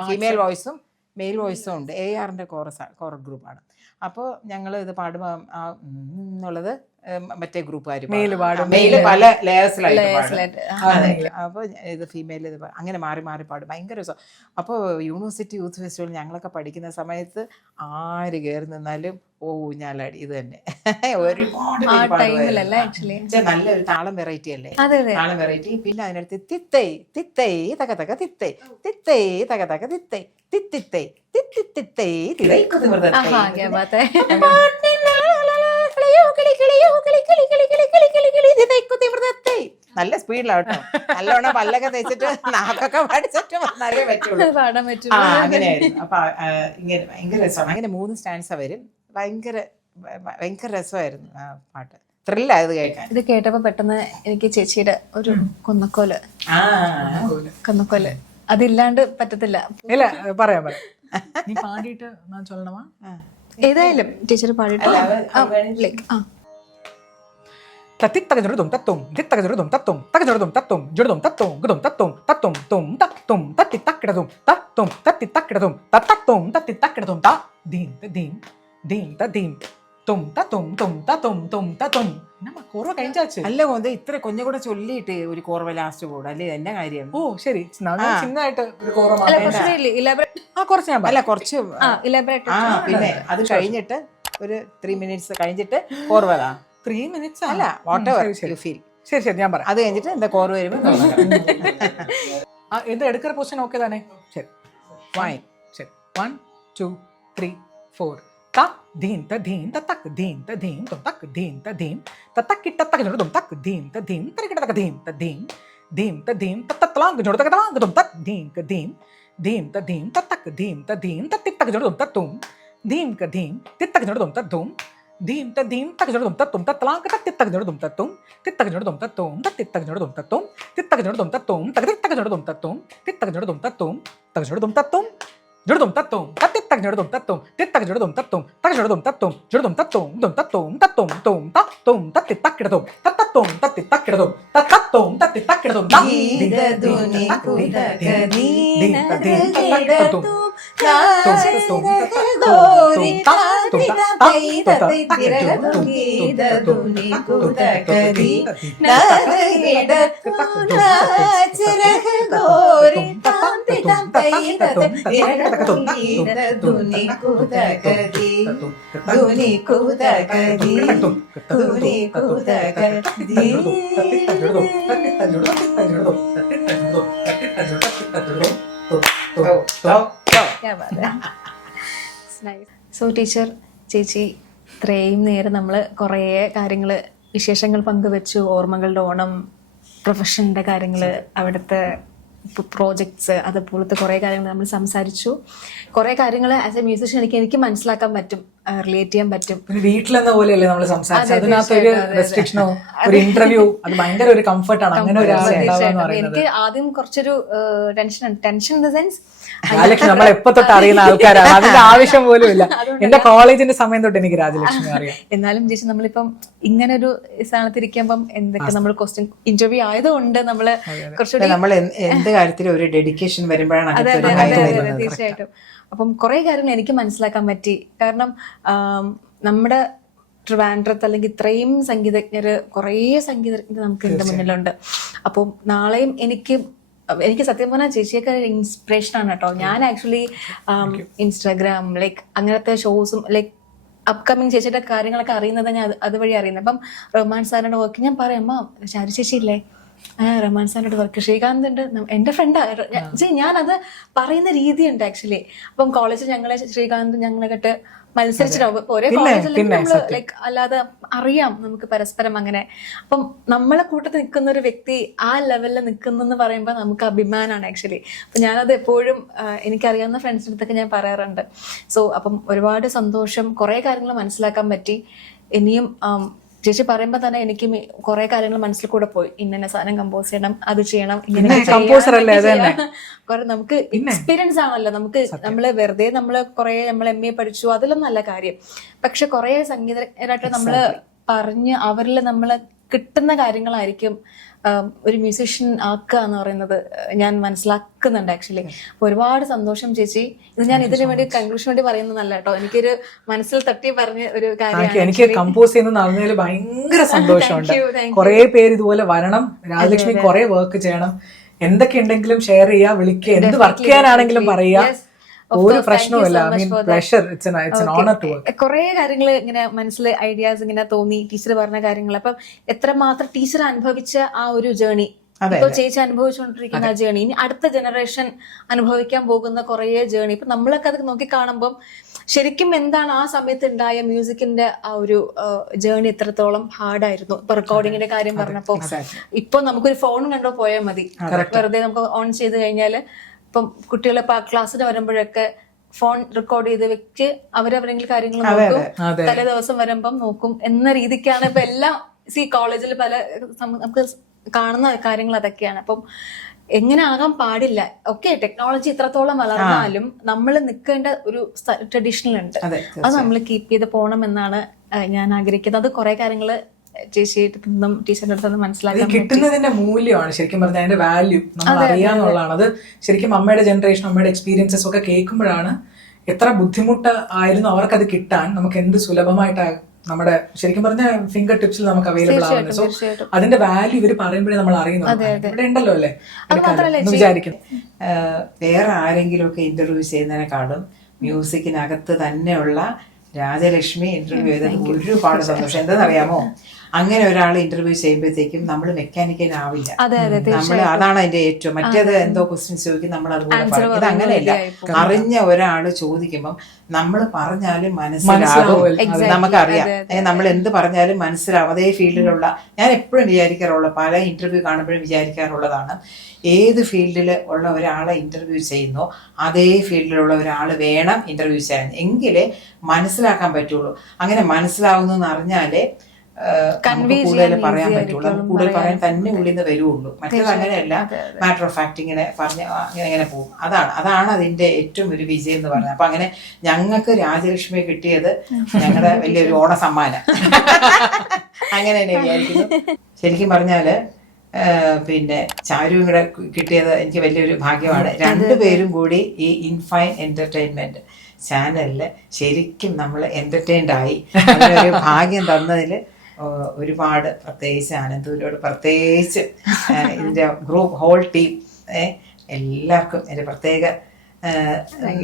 ഫീമെയിൽ വോയിസും മെയിൽ വോയിസും ഉണ്ട്. ARന്റെ കോറ ഗ്രൂപ്പാണ്. അപ്പോൾ ഞങ്ങൾ ഇത് പാടുമ്പോൾ എന്നുള്ളത് മറ്റേ ഗ്രൂപ്പുകാർ മെയില് പല ലെയേഴ്സിലായിട്ട്. അപ്പോൾ ഇത് ഫീമെയിൽ ഇത് അങ്ങനെ മാറി മാറി പാടും. ഭയങ്കര രസം. അപ്പോൾ യൂണിവേഴ്സിറ്റി യൂത്ത് ഫെസ്റ്റിവൽ ഞങ്ങളൊക്കെ പഠിക്കുന്ന സമയത്ത് ആര് കയറി നിന്നാലും ഊഞ്ഞാലാടി ഇത് തന്നെ. ഒരുപാട് നല്ലൊരു താളം വെറൈറ്റി അല്ലേ, താളം വെറൈറ്റി. പിന്നെ അതിനടുത്ത് തിത്തൈ തിത്തൈ തക തക തിത്തൈ തിത്തൈ തക തക തിത്തൈ തിത്തിത്തൈ തിത്തിത്തിത്തൈ തിരൈക്കു നിവൃത്തൈ. നല്ല സ്പീഡിലാട്ടോ, നല്ലോണം പല്ലൊക്കെ തേച്ചിട്ട് നാക്കൊക്കെ പഠിച്ചിട്ട് വന്നാലേ പറ്റുള്ളൂ, പാടാൻ പറ്റുള്ളൂ. അങ്ങനെയായിരുന്നു. അപ്പൊ ഇങ്ങനെ ഭയങ്കര രസമാണ്. അങ്ങനെ 3 സ്റ്റാൻഡ്സ് വരും. ഭയങ്കര രസമായിരുന്നു ആ പാട്ട്. ത്രില്ലായത് കേൾക്കാൻ. ഇത് കേട്ടപ്പോ പെട്ടെന്ന് എനിക്ക് ചേച്ചിയുടെ ഒരു കൊന്നക്കോല് അതില്ലാണ്ട് പറ്റത്തില്ല. ഇല്ല, പറയാം. നീ പാടിയിട്ട് ഞാൻ ചൊല്ലണമാ? ഏതായാലും ടീച്ചർ പാടിയിട്ട് തത്തിത്തകജുടും തത്തും ദിത്തകജുടും തത്തും തകജുടും തത്തും ജുടും തത്തും ഗുദും തത്തും തത്തും തും തത്തും തത്തിത്തക്കിടതും തത്തും തത്തിത്തക്കിടതും തത്തത്തും തത്തിത്തക്കിടതും ത ദീം ദീം ദീം ദീം തും തത്തും തും തത്തും തും തത്തും. നമ്മ കോർവ കഴിഞ്ഞാച്ച് അല്ല കൊന്ത ഇത്ര കൊഞ്ഞ കൂടെ ചൊല്ലിയിട്ട് ഒരു കോർവ ലാസ്റ്റ് കൂടെ അല്ലേ, എന്നെ കാര്യം. ഓ ശരി, ചിന്നതായിട്ട് ഒരു കോർവ കുറച്ച് ഞാൻ അല്ല കുറച്ച് പിന്നെ അത് കഴിഞ്ഞിട്ട് ഒരു 3 minutes കഴിഞ്ഞിട്ട് കോർവതാ. 3 minutes അല്ല, whatever you feel. ശരി ശരി, ഞാൻ പറയാം. അത് കഴിഞ്ഞിട്ട് എന്താ കോർവ വരുമ്പോ ഇത് എടുക്കുന്ന പൊസിഷൻ ഓക്കെ തന്നെ. ശരി, ഫൈൻ. ശരി, 1 2 3 4 ta din ta din ta tak din ta din tum tak din ta din ta tak kita tak jor tum tak din ta din ta kita tak din ta din dim ta din ta ta tlang jor ta tlang tum tak din ka din dim ta din ta tak din ta din ta tik tak jor tum ta tum dim ka din tik tak jor tum ta tum dim ta din tak jor tum ta tum ta tlang ka tik tak jor tum ta tum tik tak jor tum ta tum ta tik tak jor tum ta tum tik tak jor tum ta tum tak tik tak jor tum ta tum tik tak jor tum ta tum tak jor tum ta tum jurdum tatum tatit tak jurdum tatum tit tak jurdum tatum tak jurdum tatum jurdum tatum dum tatum tatum tum tatum tatit tak jurdum tatum tatit tak jurdum tatum tatit tak jurdum ദീദ ദുനി കുദകദീ നഗേടതും ഗോരി താതിത പൈത തിരഗതും ദീദ ദുനി കുദകദീ നഗേടതും നാചരഗ ഗോരി താതിത പൈത തിരഗതും ദീദ ദുനി കുദകദീ ദുനി കുദകദീ ദുനി കുദകദീ. സോ ടീച്ചർ, ചേച്ചി ഇത്രയും നേരം നമ്മൾ കുറേ കാര്യങ്ങൾ വിശേഷങ്ങൾ പങ്കുവെച്ചു. ഓർമ്മകളുടെ ഓണം, പ്രൊഫഷൻ്റെ കാര്യങ്ങൾ, അവിടുത്തെ പ്രോജക്ട്സ്, അതുപോലത്തെ കുറേ കാര്യങ്ങൾ നമ്മൾ സംസാരിച്ചു. കുറേ കാര്യങ്ങൾ ആസ് എ മ്യൂസിഷ്യൻ എനിക്ക് മനസ്സിലാക്കാൻ പറ്റും, റിലേറ്റ് ചെയ്യാൻ പറ്റും. വീട്ടിലെന്ന പോലെയല്ലേ നമ്മൾ സംസാരിച്ചത്. അതിനകത്തൊരു റെസ്ട്രിക്ഷനോ ഒരു ഇന്റർവ്യൂ, അത് ഭയങ്കര ഒരു കംഫർട്ടാണ്. അങ്ങനെ ഒരു എനിക്ക് ആദ്യം കുറച്ചൊരു tension in the sense Rajalakshmi നമ്മൾ എപ്പോ തൊട്ട് അറിയുന്ന ആൾക്കാരാണ്, അതിന്റെ ആവശ്യം പോലും ഇല്ല. എന്റെ കോളേജിന്റെ സമയം തൊട്ട് എനിക്ക് രാജലക്ഷ്മി അറിയാം. എന്നാലും ചേച്ചി നമ്മളിപ്പം ഇങ്ങനെ ഒരു സ്ഥാനത്തിരിക്കുമ്പം എന്തൊക്കെ നമ്മൾ ക്വസ്റ്റ്യൻ ഇന്റർവ്യൂ ആയതുകൊണ്ട് നമ്മള് കുറച്ചുകൂടി നമ്മൾ എന്ത് കാര്യത്തിലും ഒരു ഡെഡിക്കേഷൻ വരുമ്പോഴാണ്. തീർച്ചയായിട്ടും. അപ്പം കുറെ കാര്യങ്ങൾ എനിക്ക് മനസ്സിലാക്കാൻ പറ്റി. കാരണം നമ്മുടെ ട്രിവാൻഡ്രത്ത് അല്ലെങ്കിൽ ഇത്രയും സംഗീതജ്ഞര്, കുറേ സംഗീതജ്ഞർ നമുക്ക് എന്റെ മുന്നിലുണ്ട്. അപ്പം നാളെയും എനിക്ക് സത്യം പറഞ്ഞാൽ ചേച്ചിയൊക്കെ ഇൻസ്പിറേഷൻ ആണ് കേട്ടോ. ഞാൻ ആക്ച്വലി ഇൻസ്റ്റാഗ്രാം ലൈക്ക് അങ്ങനത്തെ ഷോസും ലൈക്ക് അപ്കമിങ് ചേച്ചിയുടെ കാര്യങ്ങളൊക്കെ അറിയുന്നത് ഞാൻ അതുവഴി അറിയുന്നത്. അപ്പം റഹ്മാൻ സാറിന്റെ വർക്ക് ഞാൻ പറയാം, അമ്മ ചാരു ചേച്ചി ഇല്ലേ, റഹ്മാൻ സാറിന്റെ വർക്ക്, ശ്രീകാന്ത് ഉണ്ട്, എന്റെ ഫ്രണ്ടാ. ഞാനത് പറയുന്ന രീതിയുണ്ട് ആക്ച്വലി. അപ്പം കോളേജിൽ ഞങ്ങളെ ശ്രീകാന്ത് ഞങ്ങളെ കേട്ട് മത്സരിച്ചിട്ടാവും ഒരേ കോളേജിൽ നമ്മള് ലൈക്ക് അല്ലാതെ അറിയാം നമുക്ക് പരസ്പരം അങ്ങനെ. അപ്പം നമ്മളെ കൂട്ടത്തിൽ നിൽക്കുന്ന ഒരു വ്യക്തി ആ ലെവലിൽ നിൽക്കുന്നെന്ന് പറയുമ്പോൾ നമുക്ക് അഭിമാനമാണ് ആക്ച്വലി. അപ്പം ഞാനത് എപ്പോഴും എനിക്കറിയാവുന്ന ഫ്രണ്ട്സിൻ്റെ അടുത്തൊക്കെ ഞാൻ പറയാറുണ്ട്. സോ അപ്പം ഒരുപാട് സന്തോഷം, കുറേ കാര്യങ്ങൾ മനസ്സിലാക്കാൻ പറ്റി. ഇനിയും ചേച്ചി പറയുമ്പോ തന്നെ എനിക്ക് കുറെ കാര്യങ്ങൾ മനസ്സിൽ കൂടെ പോയി. ഇന്ന സാധനം കമ്പോസ് ചെയ്യണം, അത് ചെയ്യണം, composer അല്ലേ അത് തന്നെ. കുറെ നമുക്ക് എക്സ്പീരിയൻസ് ആണല്ലോ. നമുക്ക് നമ്മള് വെറുതെ നമ്മള് കുറെ നമ്മൾ MA പഠിച്ചു, അതിലൊന്നും നല്ല കാര്യം. പക്ഷെ കുറെ സംഗീതജ്ഞരായിട്ട് നമ്മള് പറഞ്ഞ് അവരിൽ നമ്മള് കിട്ടുന്ന കാര്യങ്ങളായിരിക്കും ഒരു മ്യൂസീഷ്യൻ ആക്കുക എന്ന് പറയുന്നത് ഞാൻ മനസ്സിലാക്കുന്നുണ്ട് ആക്ച്വലി. അപ്പൊ ഒരുപാട് സന്തോഷം ചേച്ചി. ഇത് ഞാൻ ഇതിനു വേണ്ടി കൺക്ലൂഷൻ വേണ്ടി പറയുന്നതല്ല കേട്ടോ, എനിക്കൊരു മനസ്സിൽ തട്ടി പറഞ്ഞ ഒരു കാര്യമാണ്. എനിക്ക് കമ്പോസ് ചെയ്യുന്ന അറിഞ്ഞതിൽ ഭയങ്കര സന്തോഷമുണ്ട്. കുറെ പേര് ഇതുപോലെ വരണം, രാജലക്ഷ്മി കുറെ വർക്ക് ചെയ്യണം, എന്തൊക്കെ ഉണ്ടെങ്കിലും ഷെയർ ചെയ്യുക, വിളിക്കുക, എന്ത് വർക്ക് ചെയ്യാനാണെങ്കിലും പറയുക, ഒരു പ്രശ്നവുമില്ല. Pleasure, it's an honor to work. കുറെ കാര്യങ്ങൾ ഇങ്ങനെ മനസ്സിൽ ഐഡിയാസ് ഇങ്ങനെ തോന്നി ടീച്ചർ പറഞ്ഞ കാര്യങ്ങൾ. അപ്പം എത്രമാത്രം ടീച്ചർ അനുഭവിച്ച ആ ഒരു ജേണി, ഇപ്പൊ ചേച്ചി അനുഭവിച്ചുകൊണ്ടിരിക്കുന്ന ആ ജേണി, ഇനി അടുത്ത ജനറേഷൻ അനുഭവിക്കാൻ പോകുന്ന കുറെ ജേണി, ഇപ്പൊ നമ്മളൊക്കെ അത് നോക്കി കാണുമ്പോൾ ശരിക്കും എന്താണ് ആ സമയത്ത് ഉണ്ടായ മ്യൂസിക്കിന്റെ ആ ഒരു ജേണി എത്രത്തോളം ഹാർഡായിരുന്നു. ഇപ്പൊ റെക്കോർഡിങ്ങിന്റെ കാര്യം പറഞ്ഞപ്പോ ഇപ്പൊ നമുക്കൊരു ഫോൺ കണ്ടോ പോയാൽ മതി, വെറുതെ നമുക്ക് ഓൺ ചെയ്ത് കഴിഞ്ഞാല് ഇപ്പം കുട്ടികളെ ക്ലാസ്സിന് വരുമ്പോഴൊക്കെ ഫോൺ റെക്കോർഡ് ചെയ്ത് വെച്ച് അവരെവരെങ്കിലും കാര്യങ്ങൾ നോക്കും, തലേ ദിവസം വരുമ്പം നോക്കും എന്ന രീതിക്കാണ് ഇപ്പൊ എല്ലാം. കോളേജിൽ പല നമുക്ക് കാണുന്ന കാര്യങ്ങൾ അതൊക്കെയാണ്. അപ്പം എങ്ങനെ ആകാൻ പാടില്ല. ഓക്കെ, ടെക്നോളജി ഇത്രത്തോളം വളർന്നാലും നമ്മൾ നിൽക്കേണ്ട ഒരു ട്രഡീഷണൽ ഉണ്ട്, അത് നമ്മൾ കീപ്പ് ചെയ്ത് പോകണം എന്നാണ് ഞാൻ ആഗ്രഹിക്കുന്നത്. അത് കുറെ കാര്യങ്ങള് ചേച്ചിയുടെ നിന്നും ടീച്ചറിന്റെ അടുത്ത് മനസ്സിലാക്കാൻ കിട്ടുന്നതിന്റെ മൂല്യമാണ് ശരിക്കും പറഞ്ഞാൽ, അതിന്റെ വാല്യൂ നമ്മൾ അറിയാന്നുള്ളതാണ്. അത് ശരിക്കും അമ്മയുടെ ജനറേഷൻ, അമ്മയുടെ എക്സ്പീരിയൻസസ് ഒക്കെ കേൾക്കുമ്പോഴാണ് എത്ര ബുദ്ധിമുട്ട് ആയിരുന്നു അവർക്കത് കിട്ടാൻ. നമുക്ക് എന്ത് സുലഭമായിട്ട് നമ്മുടെ ശരിക്കും പറഞ്ഞ ഫിംഗർ ടിപ്സിൽ നമുക്ക് അവൈലബിൾ ആവുന്നത്. സോ അതിന്റെ വാല്യൂ ഇവർ പറയുമ്പോഴേ നമ്മൾ അറിയുന്നുണ്ട്. ഇവിടെ ഉണ്ടല്ലോ അല്ലേ വിചാരിക്കുന്നു. വേറെ ആരെങ്കിലും ഒക്കെ ഇന്റർവ്യൂ ചെയ്യുന്നതിനെക്കാളും മ്യൂസിക്കിനകത്ത് തന്നെയുള്ള രാജലക്ഷ്മി ഇന്റർവ്യൂ ചെയ്തത് ഒരുപാട് സന്തോഷം. എന്താണെന്നറിയാമോ, അങ്ങനെ ഒരാൾ ഇന്റർവ്യൂ ചെയ്യുമ്പോഴത്തേക്കും നമ്മൾ മെക്കാനിക്കൽ ആവില്ല. നമ്മൾ അതാണ് അതിന്റെ ഏറ്റവും. മറ്റേത് എന്തോ ക്വസ്റ്റ്യൻസ് ചോദിക്കും, നമ്മൾ അതുപോലെ പറയും. ഇത് അങ്ങനെയല്ല. അറിഞ്ഞ ഒരാള് ചോദിക്കുമ്പം നമ്മൾ പറഞ്ഞാലും മനസ്സിലാവും, നമുക്കറിയാം. നമ്മൾ എന്ത് പറഞ്ഞാലും മനസ്സിലാവും. അതേ ഫീൽഡിലുള്ള, ഞാൻ എപ്പോഴും വിചാരിക്കാറുള്ള, പല ഇന്റർവ്യൂ കാണുമ്പോഴും വിചാരിക്കാറുള്ളതാണ്, ഏത് ഫീൽഡിൽ ഉള്ള ഒരാളെ ഇന്റർവ്യൂ ചെയ്യുന്നോ അതേ ഫീൽഡിലുള്ള ഒരാൾ വേണം ഇന്റർവ്യൂ ചെയ്യാൻ, എങ്കിലേ മനസ്സിലാക്കാൻ പറ്റുള്ളൂ. അങ്ങനെ മനസ്സിലാവുന്നെന്ന് അറിഞ്ഞാലേ കൂടുതൽ പറയാൻ പറ്റുള്ളൂ, നമുക്ക് കൂടുതൽ പറയാൻ തന്നെ ഉള്ളിൽ നിന്ന് വരുള്ളൂ. മറ്റേത് അങ്ങനെയല്ല, മാറ്റർ ഓഫ് ഫാക്ട് ഇങ്ങനെ പറഞ്ഞ് ഇങ്ങനെ പോകും. അതാണ് അതിന്റെ ഏറ്റവും ഒരു വിജയം എന്ന് പറഞ്ഞത്. അപ്പൊ അങ്ങനെ ഞങ്ങൾക്ക് രാജലക്ഷ്മിയെ കിട്ടിയത് ഞങ്ങളുടെ വലിയൊരു ഓണ സമ്മാനം. അങ്ങനെ തന്നെ വിചാരിക്കുന്നു. ശരിക്കും പറഞ്ഞാല് പിന്നെ ചാരുവും കൂടെ കിട്ടിയത് എനിക്ക് വലിയൊരു ഭാഗ്യമാണ്. രണ്ടുപേരും കൂടി ഈ ഇൻഫൈൻ എന്റർടൈൻമെന്റ് ചാനലില് ശരിക്കും നമ്മൾ എന്റർടൈൻഡ് ആയി. ഒരു ഭാഗ്യം തന്നതിൽ ഒരുപാട്, പ്രത്യേകിച്ച് ആനന്ദൂരോട്, പ്രത്യേകിച്ച് ഇതിന്റെ ഗ്രൂപ്പ് ഹോൾ ടീം, എല്ലാവർക്കും എൻ്റെ പ്രത്യേക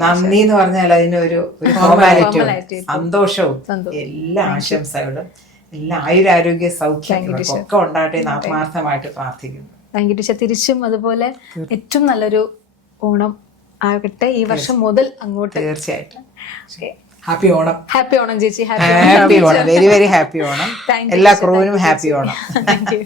നന്ദി എന്ന് പറഞ്ഞാൽ അതിനൊരു ഫോർമാലിറ്റിയും സന്തോഷവും എല്ലാ ആശംസകളും എല്ലാ ആയുരാരോഗ്യ സൗഖ്യങ്ങളും ഒക്കെ ഉണ്ടാകട്ടെ എന്ന് ആത്മാർത്ഥമായിട്ട് പ്രാർത്ഥിക്കുന്നു. ഭയങ്കര തിരിച്ചും അതുപോലെ ഏറ്റവും നല്ലൊരു ഓണം ആകട്ടെ ഈ വർഷം മുതൽ അങ്ങോട്ട്. തീർച്ചയായിട്ടും. ഹാപ്പി ഓണം. ഹാപ്പി ഓണം ചേച്ചി. Happy Onam. Very very happy Onam. എല്ലാ ക്രൂവിനും ഹാപ്പി ഓണം. Thank U.